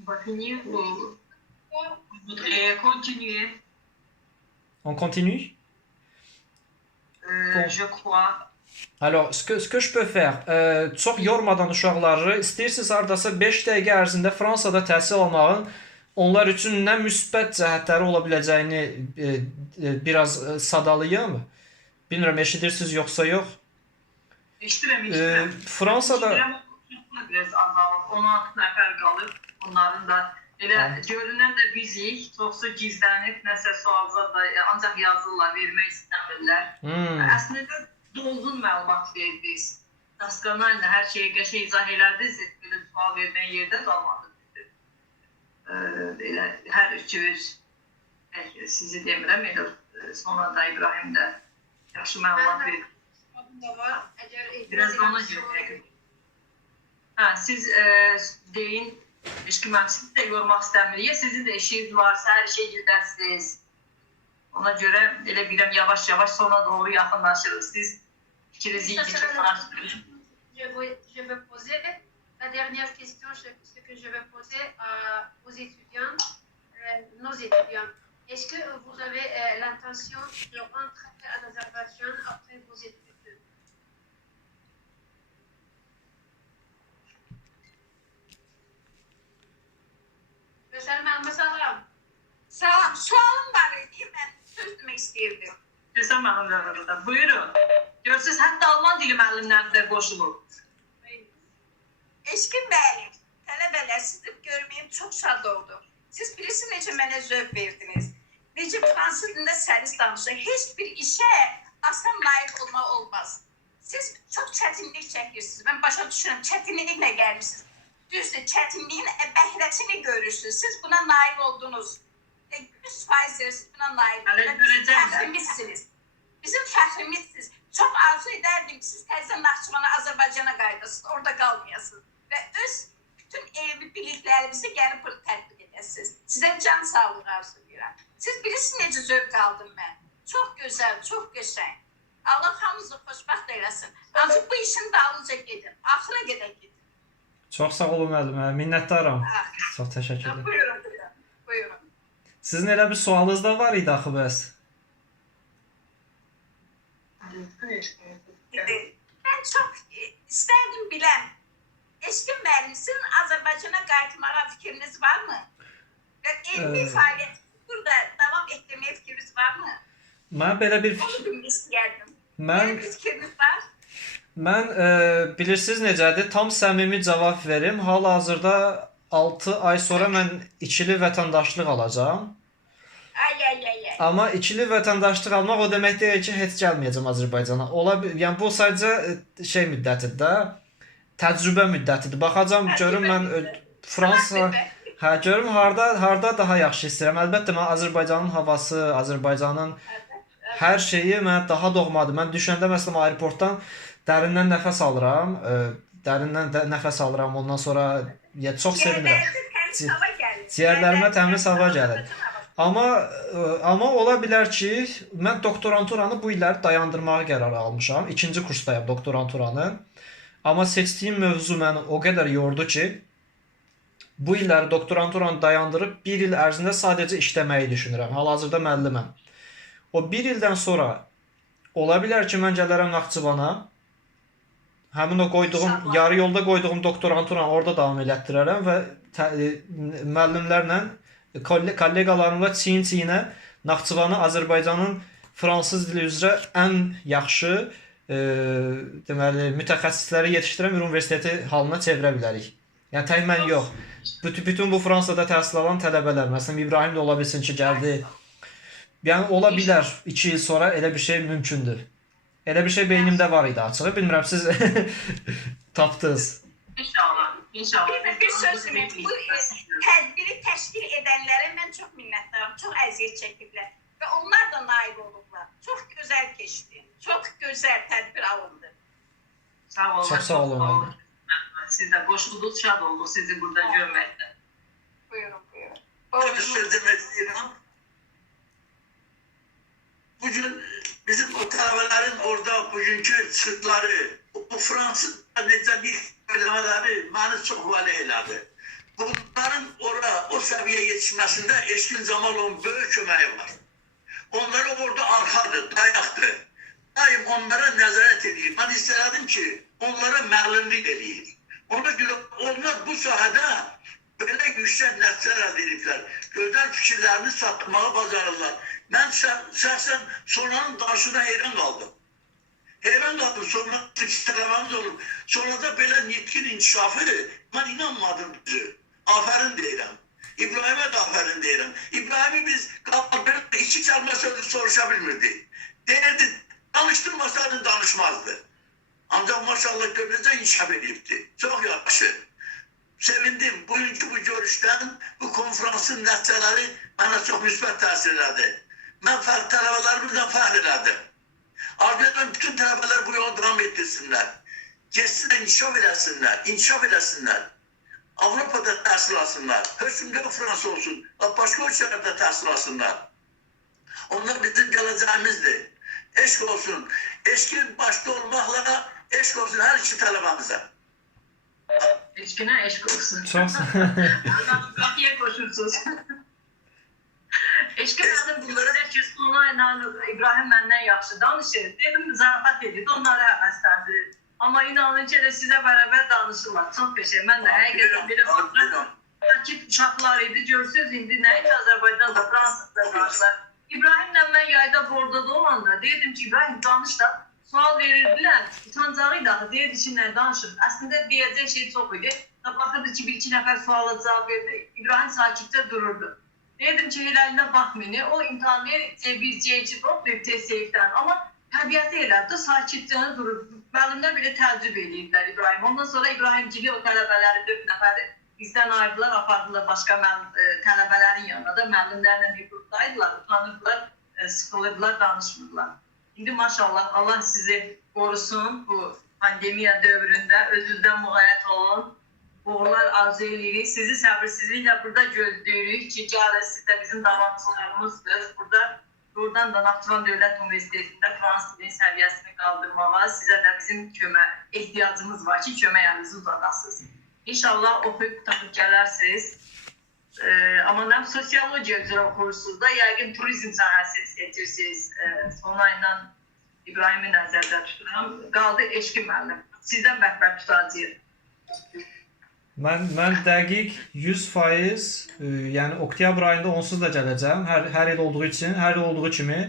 On va finir ou vous voudrez continuer? On continue? Bon. Je crois. Alors, ce que je peux faire, çox yormadan uşaqları, istəyirsiniz hardasa 5 dəqiqə ərzində Fransada təhsil almağın onlar üçün nə müsbət cəhətləri ola biləcəyini biraz sadalayım. Bilmirəm, eşidirsiniz yoxsa yox? Eşidirəm. Fransada... Biraz azalıb, 16 nəfər qalıb. Onların da elə görünən də bizik, çoxsu gizlənib, nəsə suallar da ancaq yazırlar, vermək istəmirlər. Əslində dolğun məlumat verdiniz. Dasqanayla hər şeyi qəşəng izah elədiniz, belə sual verməyə yerdə qalmadınız. Elə hər üçünüz, sizi demirəm, elə sonra da İbrahim də yaxşı məlumat verir. Biraz ona görə. Siz deyin, heç ki mən sizi də yormaq istəmirik. Sizin də işiniz varsa, hər şey gedərsiniz. Ona görə elə biləm yavaş-yavaş sona doğru yaxınlaşırıq. Siz fikrinizi iyi çalışırsınız. Je vais poser la dernière question, ce que je vais poser aux étudiants, nos étudiants. Est-ce que vous avez l'intention de rentrer en Azerbaïdjan après vos études? Salam, sualım var idi, mən söz demək istəyirdim. Gözəl müəllimlərdə. Buyurun. Görürsünüz, hətta Alman dili müəllimləri də qoşulur. Eşkin müəllim, tələbələr sizi görməyim çox şad oldu. Siz bilirsiniz necə mənə zövq verdiniz. Necə fransız dilində səlis danışır. Heç bir işə asan layiq olmaq olmaz. Siz çox çətinlik çəkirsiniz. Mən başa düşürəm, çətinliklə gəlmişsiniz. Düzdür, çətinliyin bəhrəsini görürsünüz. Siz buna nail oldunuz. 100% siz buna nail oldunuz. Bizim fəxrimizsiniz. Bizim fəxrimizsiniz. Çox arzu edərdim ki, siz təzə Naxçıvana, Azərbaycana qaydasınız, orada qalmayasınız. Və öz bütün elmi biliklərimizi gəlib burada tətbiq edəsiniz. Sizə can sağlığı arzu edirəm. istəyirəm. Siz bilirsiniz necə zövq aldım mən. Çox gözəl, çox qəşəng. Allah hamınızı xoşbəxt eləsin. Ancaq bu işin dalınca gedin. Axıra qədər gedin. Çox sağ olun müəllimə, minnətdaram. Çox təşəkkür edirəm. Buyurun, buyurun. Buyurun. Sizin elə bir sualınız da var idi axı bəs? Mən çox istərdim biləm. Eşqin müəllim, sizin Azərbaycana qayıtmağa fikriniz varmı? Və elmi fəaliyyət burada davam etdirməyə fikriniz varmı? Mən belə bir Onu bilmək istəyərdim. Mən Belə bir fikriniz var? Mən bilirsiniz necədir? Tam səmimi cavab verim. Hal-hazırda 6 ay sonra mən ikili vətəndaşlıq alacağam. Ay. Amma ikili vətəndaşlıq almaq o demək deyil ki, heç gəlməyəcəm Azərbaycana. Yəni bu sadəcə şey müddətidir də, təcrübə müddətidir. Baxacam, görüm mən Fransa, görüm harda daha yaxşı istəyirəm. Əlbəttə mən Azərbaycanın havası, Azərbaycanın hər şeyi mənə daha doğmadır. Mən düşəndə məsələn aeroportdan dərindən nəfəs alıram, ondan sonra çox sevinirəm. Ciyərlərimə təmiz hava gəlir. Amma ola bilər ki, mən doktoranturanı bu illər dayandırmağa qərarı almışam. 2-ci kursdayam doktoranturanı. Amma seçdiyim mövzu məni o qədər yordu ki, bu illəri doktoranturanı dayandırıb 1 il ərzində sadəcə işləməyi düşünürəm. Hal-hazırda müəlliməm. O 1 ildən sonra ola bilər ki, mən gələrəm Naxçıvana. Həmin o qoyduğum, yarı yolda qoyduğum doktoranturanı orada davam elətdirərəm və müəllimlərlə, kolleqalarımla çiyin-çiyinə Naxçıvanı Azərbaycanın fransız dili üzrə ən yaxşı deməli mütəxəssisləri yetişdirən universiteti halına çevirə bilərik. Yəni tək mən yox. Bütün bu Fransada təhsil alan tələbələr, məsələn İbrahim də ola bilsin ki, gəldi. Yəni ola bilər 2 il sonra elə bir şey mümkündür. Elə bir şey beynimdə var idi açığı. Bilmirəm siz tapdınız. İnşallah. Bir söz deməyim. Bu tədbiri təşkil edənlərə mən çox minnətdaram. Çox əziyyət çəkiblər və onlar da nail olublar. Çox gözəl keçdi. Çox gözəl tədbir alındı. Sağ olun. Çox sağ olun. Siz də qoşuldunuz, şad olduk sizi burada görməkdən. Buyurun. Bir söz demək istəyirəm. Bugün bizim o talebelerin orada bugünkü sırtları, o Fransız necə bir söyləmələri məni çox vəli elədi. Bunların o səviyyə yetişməsində Eşkin Camalovun böyük köməyi var. Onları orada arxadır, dayaqdır. Daim onlara nəzarət edir. Mən istədim ki, onlara müəllimlik edir. Ona görə onlar bu sahədə belə yüksək nəticələr əldə ediblər. Gözəl fikirlərini satmağı bacarırlar. Mən şəxsən sonranın danışına heyran qaldım. Sonra tələbəmiz olub. Sonra da belə nitkin inkişafı, mən inanmadım düzü. Afərin deyirəm. İbrahimə də afərin deyirəm. İbrahimi biz qalbərdə 2 kəlmə sözü soruşa bilmirdik. Deyirdi, danışdırmasaydın danışmazdı. Ancaq maşallah görəcək inkişaf edibdi. Çox yaxşı. Sevindim. Bugünkü bu görüşdən, bu konferansın nəticələri mənə çox müsbət təsir elədi. Mən tələbələrimizdən fəxr elədim. Arzulayıram bütün tələbələr bu yolu davam etdirsinlər. Geçsinlər, inkişaf eləsinlər. Avropada təhsil alsınlar. Hökmdə Fransa olsun. Başqa ölkələrdə təhsil alsınlar. Onlar bizim gələcəyimizdir. Eşq olsun. Eşkin başda olmaqla eşq olsun hər iki tələbəmizə. Eşkinə eşq olsun. Çox sağ olun. Qafiyə qoşursunuz. Eşkin mənim bunlara ki, sonra İbrahim məndən yaxşı danışır. Dedim, zarafat edir, onlara həvəsləndir. Amma inanın ki, sizə bərabər danışırlar. Çox peşək. Mən də həqiqətən biri baxdım. Rakip uşaqlar idi, görsünüz indi nəyin Azərbaycanda, Fransızda danışlar. İbrahimlə mən yayda Bordo'da olanda deyirdim ki, İbrahim danış da, sual verirdilər, utancağıydı axı, deyirdi ki, nə danışır. Əslində deyəcək şey çox idi. Baxırdı ki, 1-2 nəfər suala cavab verdi, İbrahim sakitcə dururdu. Deyirdim ki, eləlinə baxmayın, o imtihanı bir C2 toplayıb test seyfdən, amma təbiəti elədi, sakitcə durur. Müəllimlər belə təəccüb edirlər İbrahim. Ondan sonra İbrahimcili o tələbələri 4 nəfəri bizdən ayrılar, apardılar başqa tələbələrin yanına da. Müəllimlərlə bir qrupdaydılar, utanırdılar, sıxılırdılar, danışmırdılar. İndi maşallah Allah sizi qorusun bu pandemiya dövründə, özünüzdən müğayət olun. uğurlar arzu edirik. Sizi səbirsizliklə burada gözləyirik ki, gəlin siz də bizim davamçılarımızdır. Buradan da Naxçıvan Dövlət Universitetində fransız dilinin səviyyəsini qaldırmağa sizə də bizim ehtiyacımız var ki, kömək əlinizi uzadasınız. İnşallah oxuyub tutub gələrsiniz. Amma nə sosiologiya üzrə oxursunuz da, yəqin turizm sahəsini seçirsiniz. Sonrayla İbrahimi nəzərdə tuturam. Qaldı Eşqi müəllim. Sizdən bəhbər tutacağıq. Mən dəqiq 100%, yəni oktyabr ayında onsuz da gələcəm. Hər il olduğu kimi.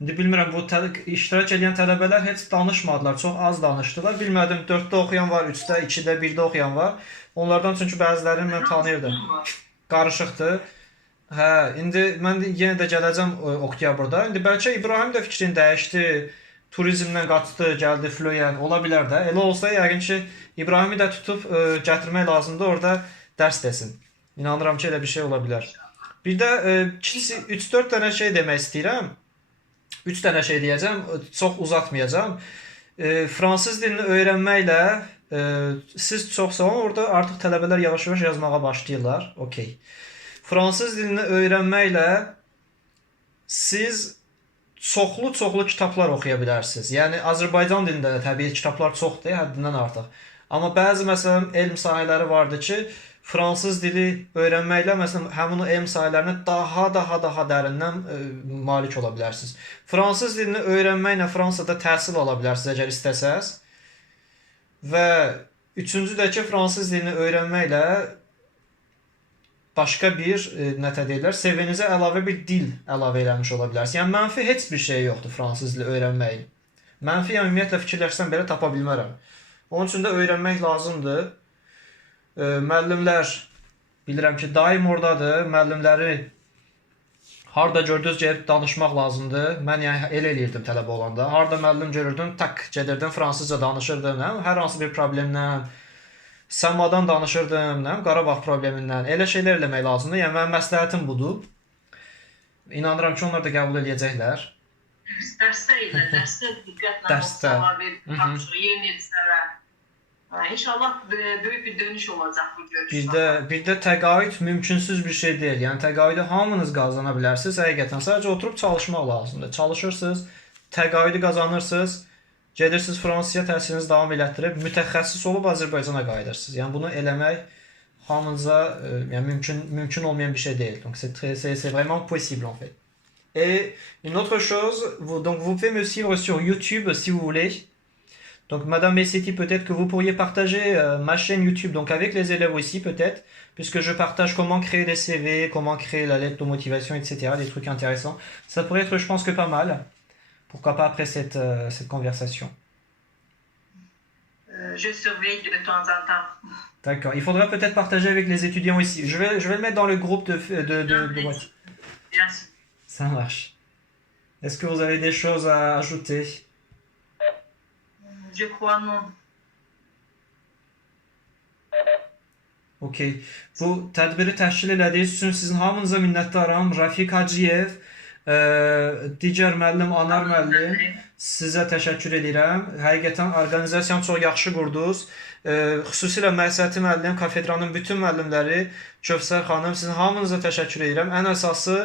İndi bilmirəm, bu iştirak edən tələbələr heç danışmadılar, çox az danışdılar. Bilmədim, 4-də oxuyan var, 3-də, 2-də, 1-də oxuyan var. Onlardan çünki bəzilərini mən tanıyırdım. Qarışıqdır. Hə, indi mən yenə də gələcəm oktyabrda. İndi bəlkə İbrahim də fikrini dəyişdi. Turizmdən qaçdı, gəldi Flöyen, ola bilər də. Elə olsa yəqin ki, İbrahimi də tutub gətirmək lazımdır, orada dərs desin. İnanıram ki, elə bir şey ola bilər. Bir də 3-4 dənə şey demək istəyirəm. 3 dənə şey deyəcəm, çox uzatmayacağım. Fransız dilini öyrənməklə siz çox sağ olun, orada artıq tələbələr yavaş-yavaş yazmağa başlayırlar. Okay. Fransız dilini öyrənməklə siz çoxlu kitablar oxuya bilərsiniz. Yəni Azərbaycan dilində də təbii kitablar çoxdur, həddindən artıq. Amma bəzi məsələn elm sahələri vardır ki, fransız dili öyrənməklə məsələn həmin o elm sahələrinə daha dərindən malik ola bilərsiniz. Fransız dilini öyrənməklə Fransada təhsil ala bilərsiniz əgər istəsəz. Və üçüncü də ki, fransız dilini öyrənməklə başqa bir, nətə deyirlər, sevinizə əlavə bir dil əlavə eləmiş ola bilərsiniz. Yəni mənfi heç bir şey yoxdur fransız dili öyrənməyin. Mənfi ümumiyyətlə fikirləşsəm belə tapa bilmərəm. Onun üçün də öyrənmək lazımdır. Müəllimlər bilirəm ki, daim oradadır. Müəllimləri harda gördünüz gəlib danışmaq lazımdır. Mən yəni elə eləyirdim tələbə olanda. Harda müəllim görürdüm, tak gedirdim fransızca danışırdım. Hər hansı bir problemlə, Səmadan danışırdım, Qarabağ problemindən. Elə şeylər eləmək lazımdır. Yəni mənim məsləhətim budur. İnanıram ki, onlar da qəbul edəcəklər. Dərsdə diqqətlə oxusalar, tapşırıq yerinə etsələr. İnşallah böyük bir dönüş olacaq bu görüşdə. Bir də təqaüd mümkünsüz bir şey deyil. Yəni təqaüdü hamınız qazana bilərsiniz. Həqiqətən sadəcə oturub çalışmaq lazımdır. Çalışırsınız, təqaüdü qazanırsınız. Gedirsiniz Fransıya təhsilinizi davam elətdirib, mütəxəssis olub Azərbaycana qayıdırsınız. Yəni bunu eləmək hamınıza yəni mümkün olmayan bir şey deyil. Donc c'est vraiment possible en fait. Et une autre chose, donc vous pouvez me suivre sur YouTube si vous voulez. Donc Madame Messeti, peut-être que vous pourriez partager ma chaîne YouTube donc avec les élèves aussi peut-être, puisque je partage comment créer des CV, comment créer la lettre de motivation, etc. Des trucs intéressants. Ça pourrait être, je pense que pas mal. Pourquoi pas après cette conversation? Je surveille de temps en temps. D'accord. Il faudra peut-être partager avec les étudiants ici. Je vais le mettre dans le groupe de WhatsApp. Bien sûr. Ça marche. Est-ce que vous avez des choses à ajouter? Je crois non. Okey. Bu tədbiri təşkil elədiyiniz üçün sizin hamınıza minnətdaram. Rafiq Hacıyev, digər müəllim, Anar müəllim, sizə təşəkkür edirəm. Həqiqətən orqanizasiyanı çox yaxşı qurdunuz. Xüsusilə Məhsəti müəllim, kafedranın bütün müəllimləri, Kövsər xanım, sizin hamınıza təşəkkür edirəm. Ən əsası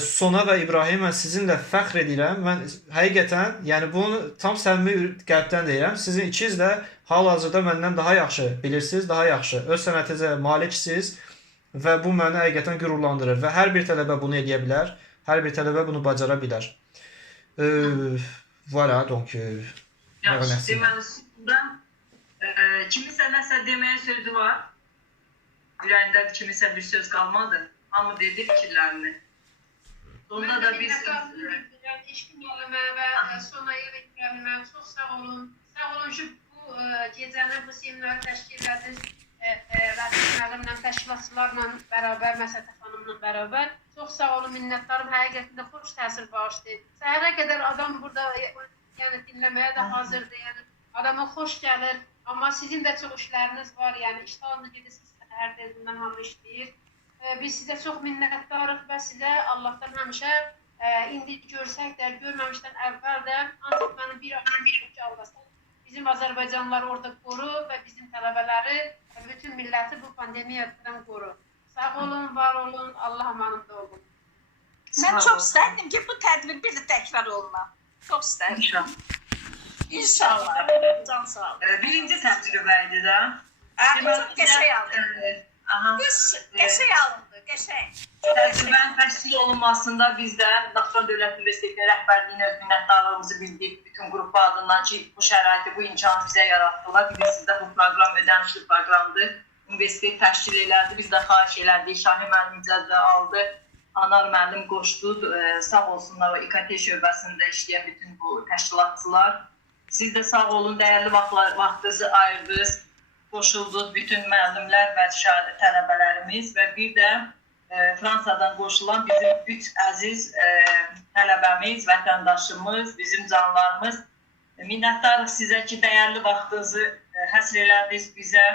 Sona və İbrahim, mən sizinlə fəxr edirəm. Mən həqiqətən, yəni bunu tam səmimi qəlbdən deyirəm. Sizin ikiniz də hal-hazırda məndən daha yaxşı bilirsiniz, daha yaxşı öz sənətinizə maliksiniz və bu məni həqiqətən qürurlandırır və hər bir tələbə bunu edə bilər. Hər bir tələbə bunu bacara bilər. Voilà, donc Yaxşı, deməli, kimisə nəsə deməyə sözü var. Ürəyində kimisə bir söz qalmadı. Hamı dedi fikirlərini. Onda da biz... Eşqin müəllimə və Sonaya və İbrahimə çox sağ olun. Sağ olun ki, bu gecəni, bu seminarı təşkil ediniz. Rafiq müəllimlə, təşkilatçılarla bərabər, Məsətə xanımla bərabər. Çox sağ olun, minnətdarım. Həqiqətində xoş təsir bağışlayır. Səhərə qədər adam burada yəni dinləməyə də hazırdır. Yəni adama xoş gəlir. Amma sizin də çox işləriniz var. Yəni iştahınız gedirsiniz, hər dərindən hamı işləyir. Biz sizə çox minnətdarıq və sizə Allahdan həmişə indi görsək də, görməmişdən əvvəl də ancaq mənim bir ayım çox aldasan. bizim Azərbaycanlıları orada qoru və bizim tələbələri və bütün milləti bu pandemiyadan qoru. Sağ olun, var olun, Allah amanında olun. Mən çox istərdim ki, bu tədbir bir də təkrar oluna. Çox istərdim. İnşallah. İnşallah. Can sağ ol. Birinci təcrübə idi də. Çox qəşəng alındı. Aha. Qəşəng alındı, qəşəng. Təcrübənin təşkil olunmasında biz də Naxçıvan Dövlət Universitetinin rəhbərliyinə öz minnətdarlığımızı bildik bütün qrup adından ki, bu şəraiti, bu imkanı bizə yaratdılar. Bilirsiniz də bu proqram ödənişli proqramdır. Universitet təşkil elədi, biz də xahiş elədik, Şahin müəllim icazə aldı, Anar müəllim qoşdu, sağ olsunlar o İKT şöbəsində işləyən bütün bu təşkilatçılar. Siz də sağ olun, dəyərli vaxtınızı ayırdınız, qoşuldunuz bütün müəllimlər və tələbələrimiz və bir də Fransadan qoşulan bizim 3 əziz tələbəmiz, vətəndaşımız, bizim canlarımız. Minnətdarıq sizə ki, dəyərli vaxtınızı həsr elədiniz bizə.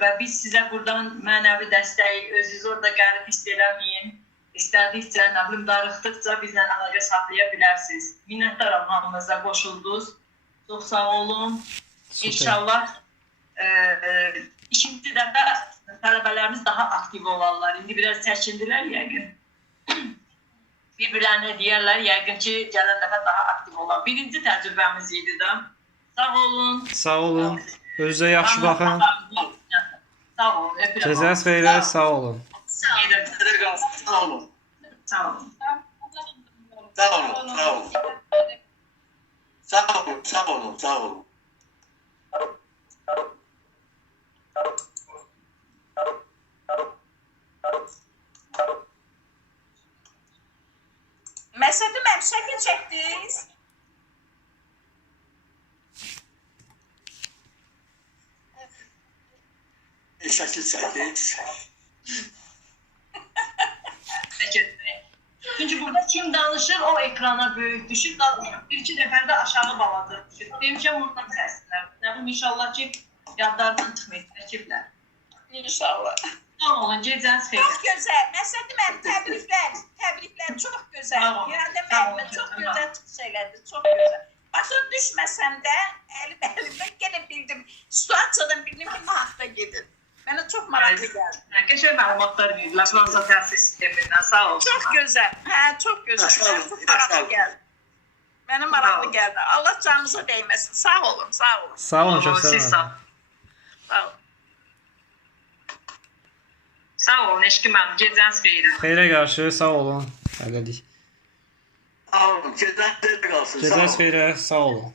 Və biz sizə buradan mənəvi dəstəyi özünüz orada gəlib hiss eləməyin. İstədikcə, nə bilim, darıxdıqca bizlə əlaqə saxlaya bilərsiniz. Minnətdaram hamınıza qoşuldunuz. Çox sağ olun. İnşallah ikinci dəfə tələbələrimiz daha aktiv olarlar. İndi biraz çəkindilər yəqin. Bir-birlərinə deyərlər, yəqin ki, gələn dəfə daha aktiv olar. Birinci təcrübəmiz idi də. Sağ olun. Sağ olun. Özünüzə yaxşı baxın. Sağ olun. Öpürəm. Cəzəniz xeyrə, sağ olun. Sağ olun. Sağ olun. Sağ olun. Sağ olun. Sağ olun. Sağ olun. Sağ olun. Məsədi mənim şəkil çəkdiniz. Şəkil çəkdiniz. Çünki burada kim danışır, o ekrana böyük düşür, bir-iki dəfədə aşağı baladır düşür. Demişəm oradan səslər. Nə bilim, inşallah ki, yadlardan çıxmayıb, çəkiblər. İnşallah. Sağ olun, gecəniz xeyir. Çox gözəl. Məsədi mənim təbriklər çox gözəl. Yəni müəllimə çox gözəl çıxış elədi, çox gözəl. Başa düşməsəm də əlimdə yenə bildim. Situasiyadan bildim ki, nə haqda gedir. Mənə çox maraqlı gəldi. Qəşəng məlumatlar verirlər Fransa təhsil sistemindən, sağ olsun. Çox gözəl, çox gözəl. Mənə çox maraqlı gəldi. Mənə maraqlı gəldi. Allah canınıza dəyməsin. Sağ olun, sağ olun. Sağ olun, çox sağ olun. Sağ olun. Sağ olun, eşqim mənim, gecəniz xeyrə. Xeyrə qarşı, sağ olun. Hələlik. Sağ olun. Gecəniz xeyrə qalsın. Gecəniz xeyrə, sağ olun.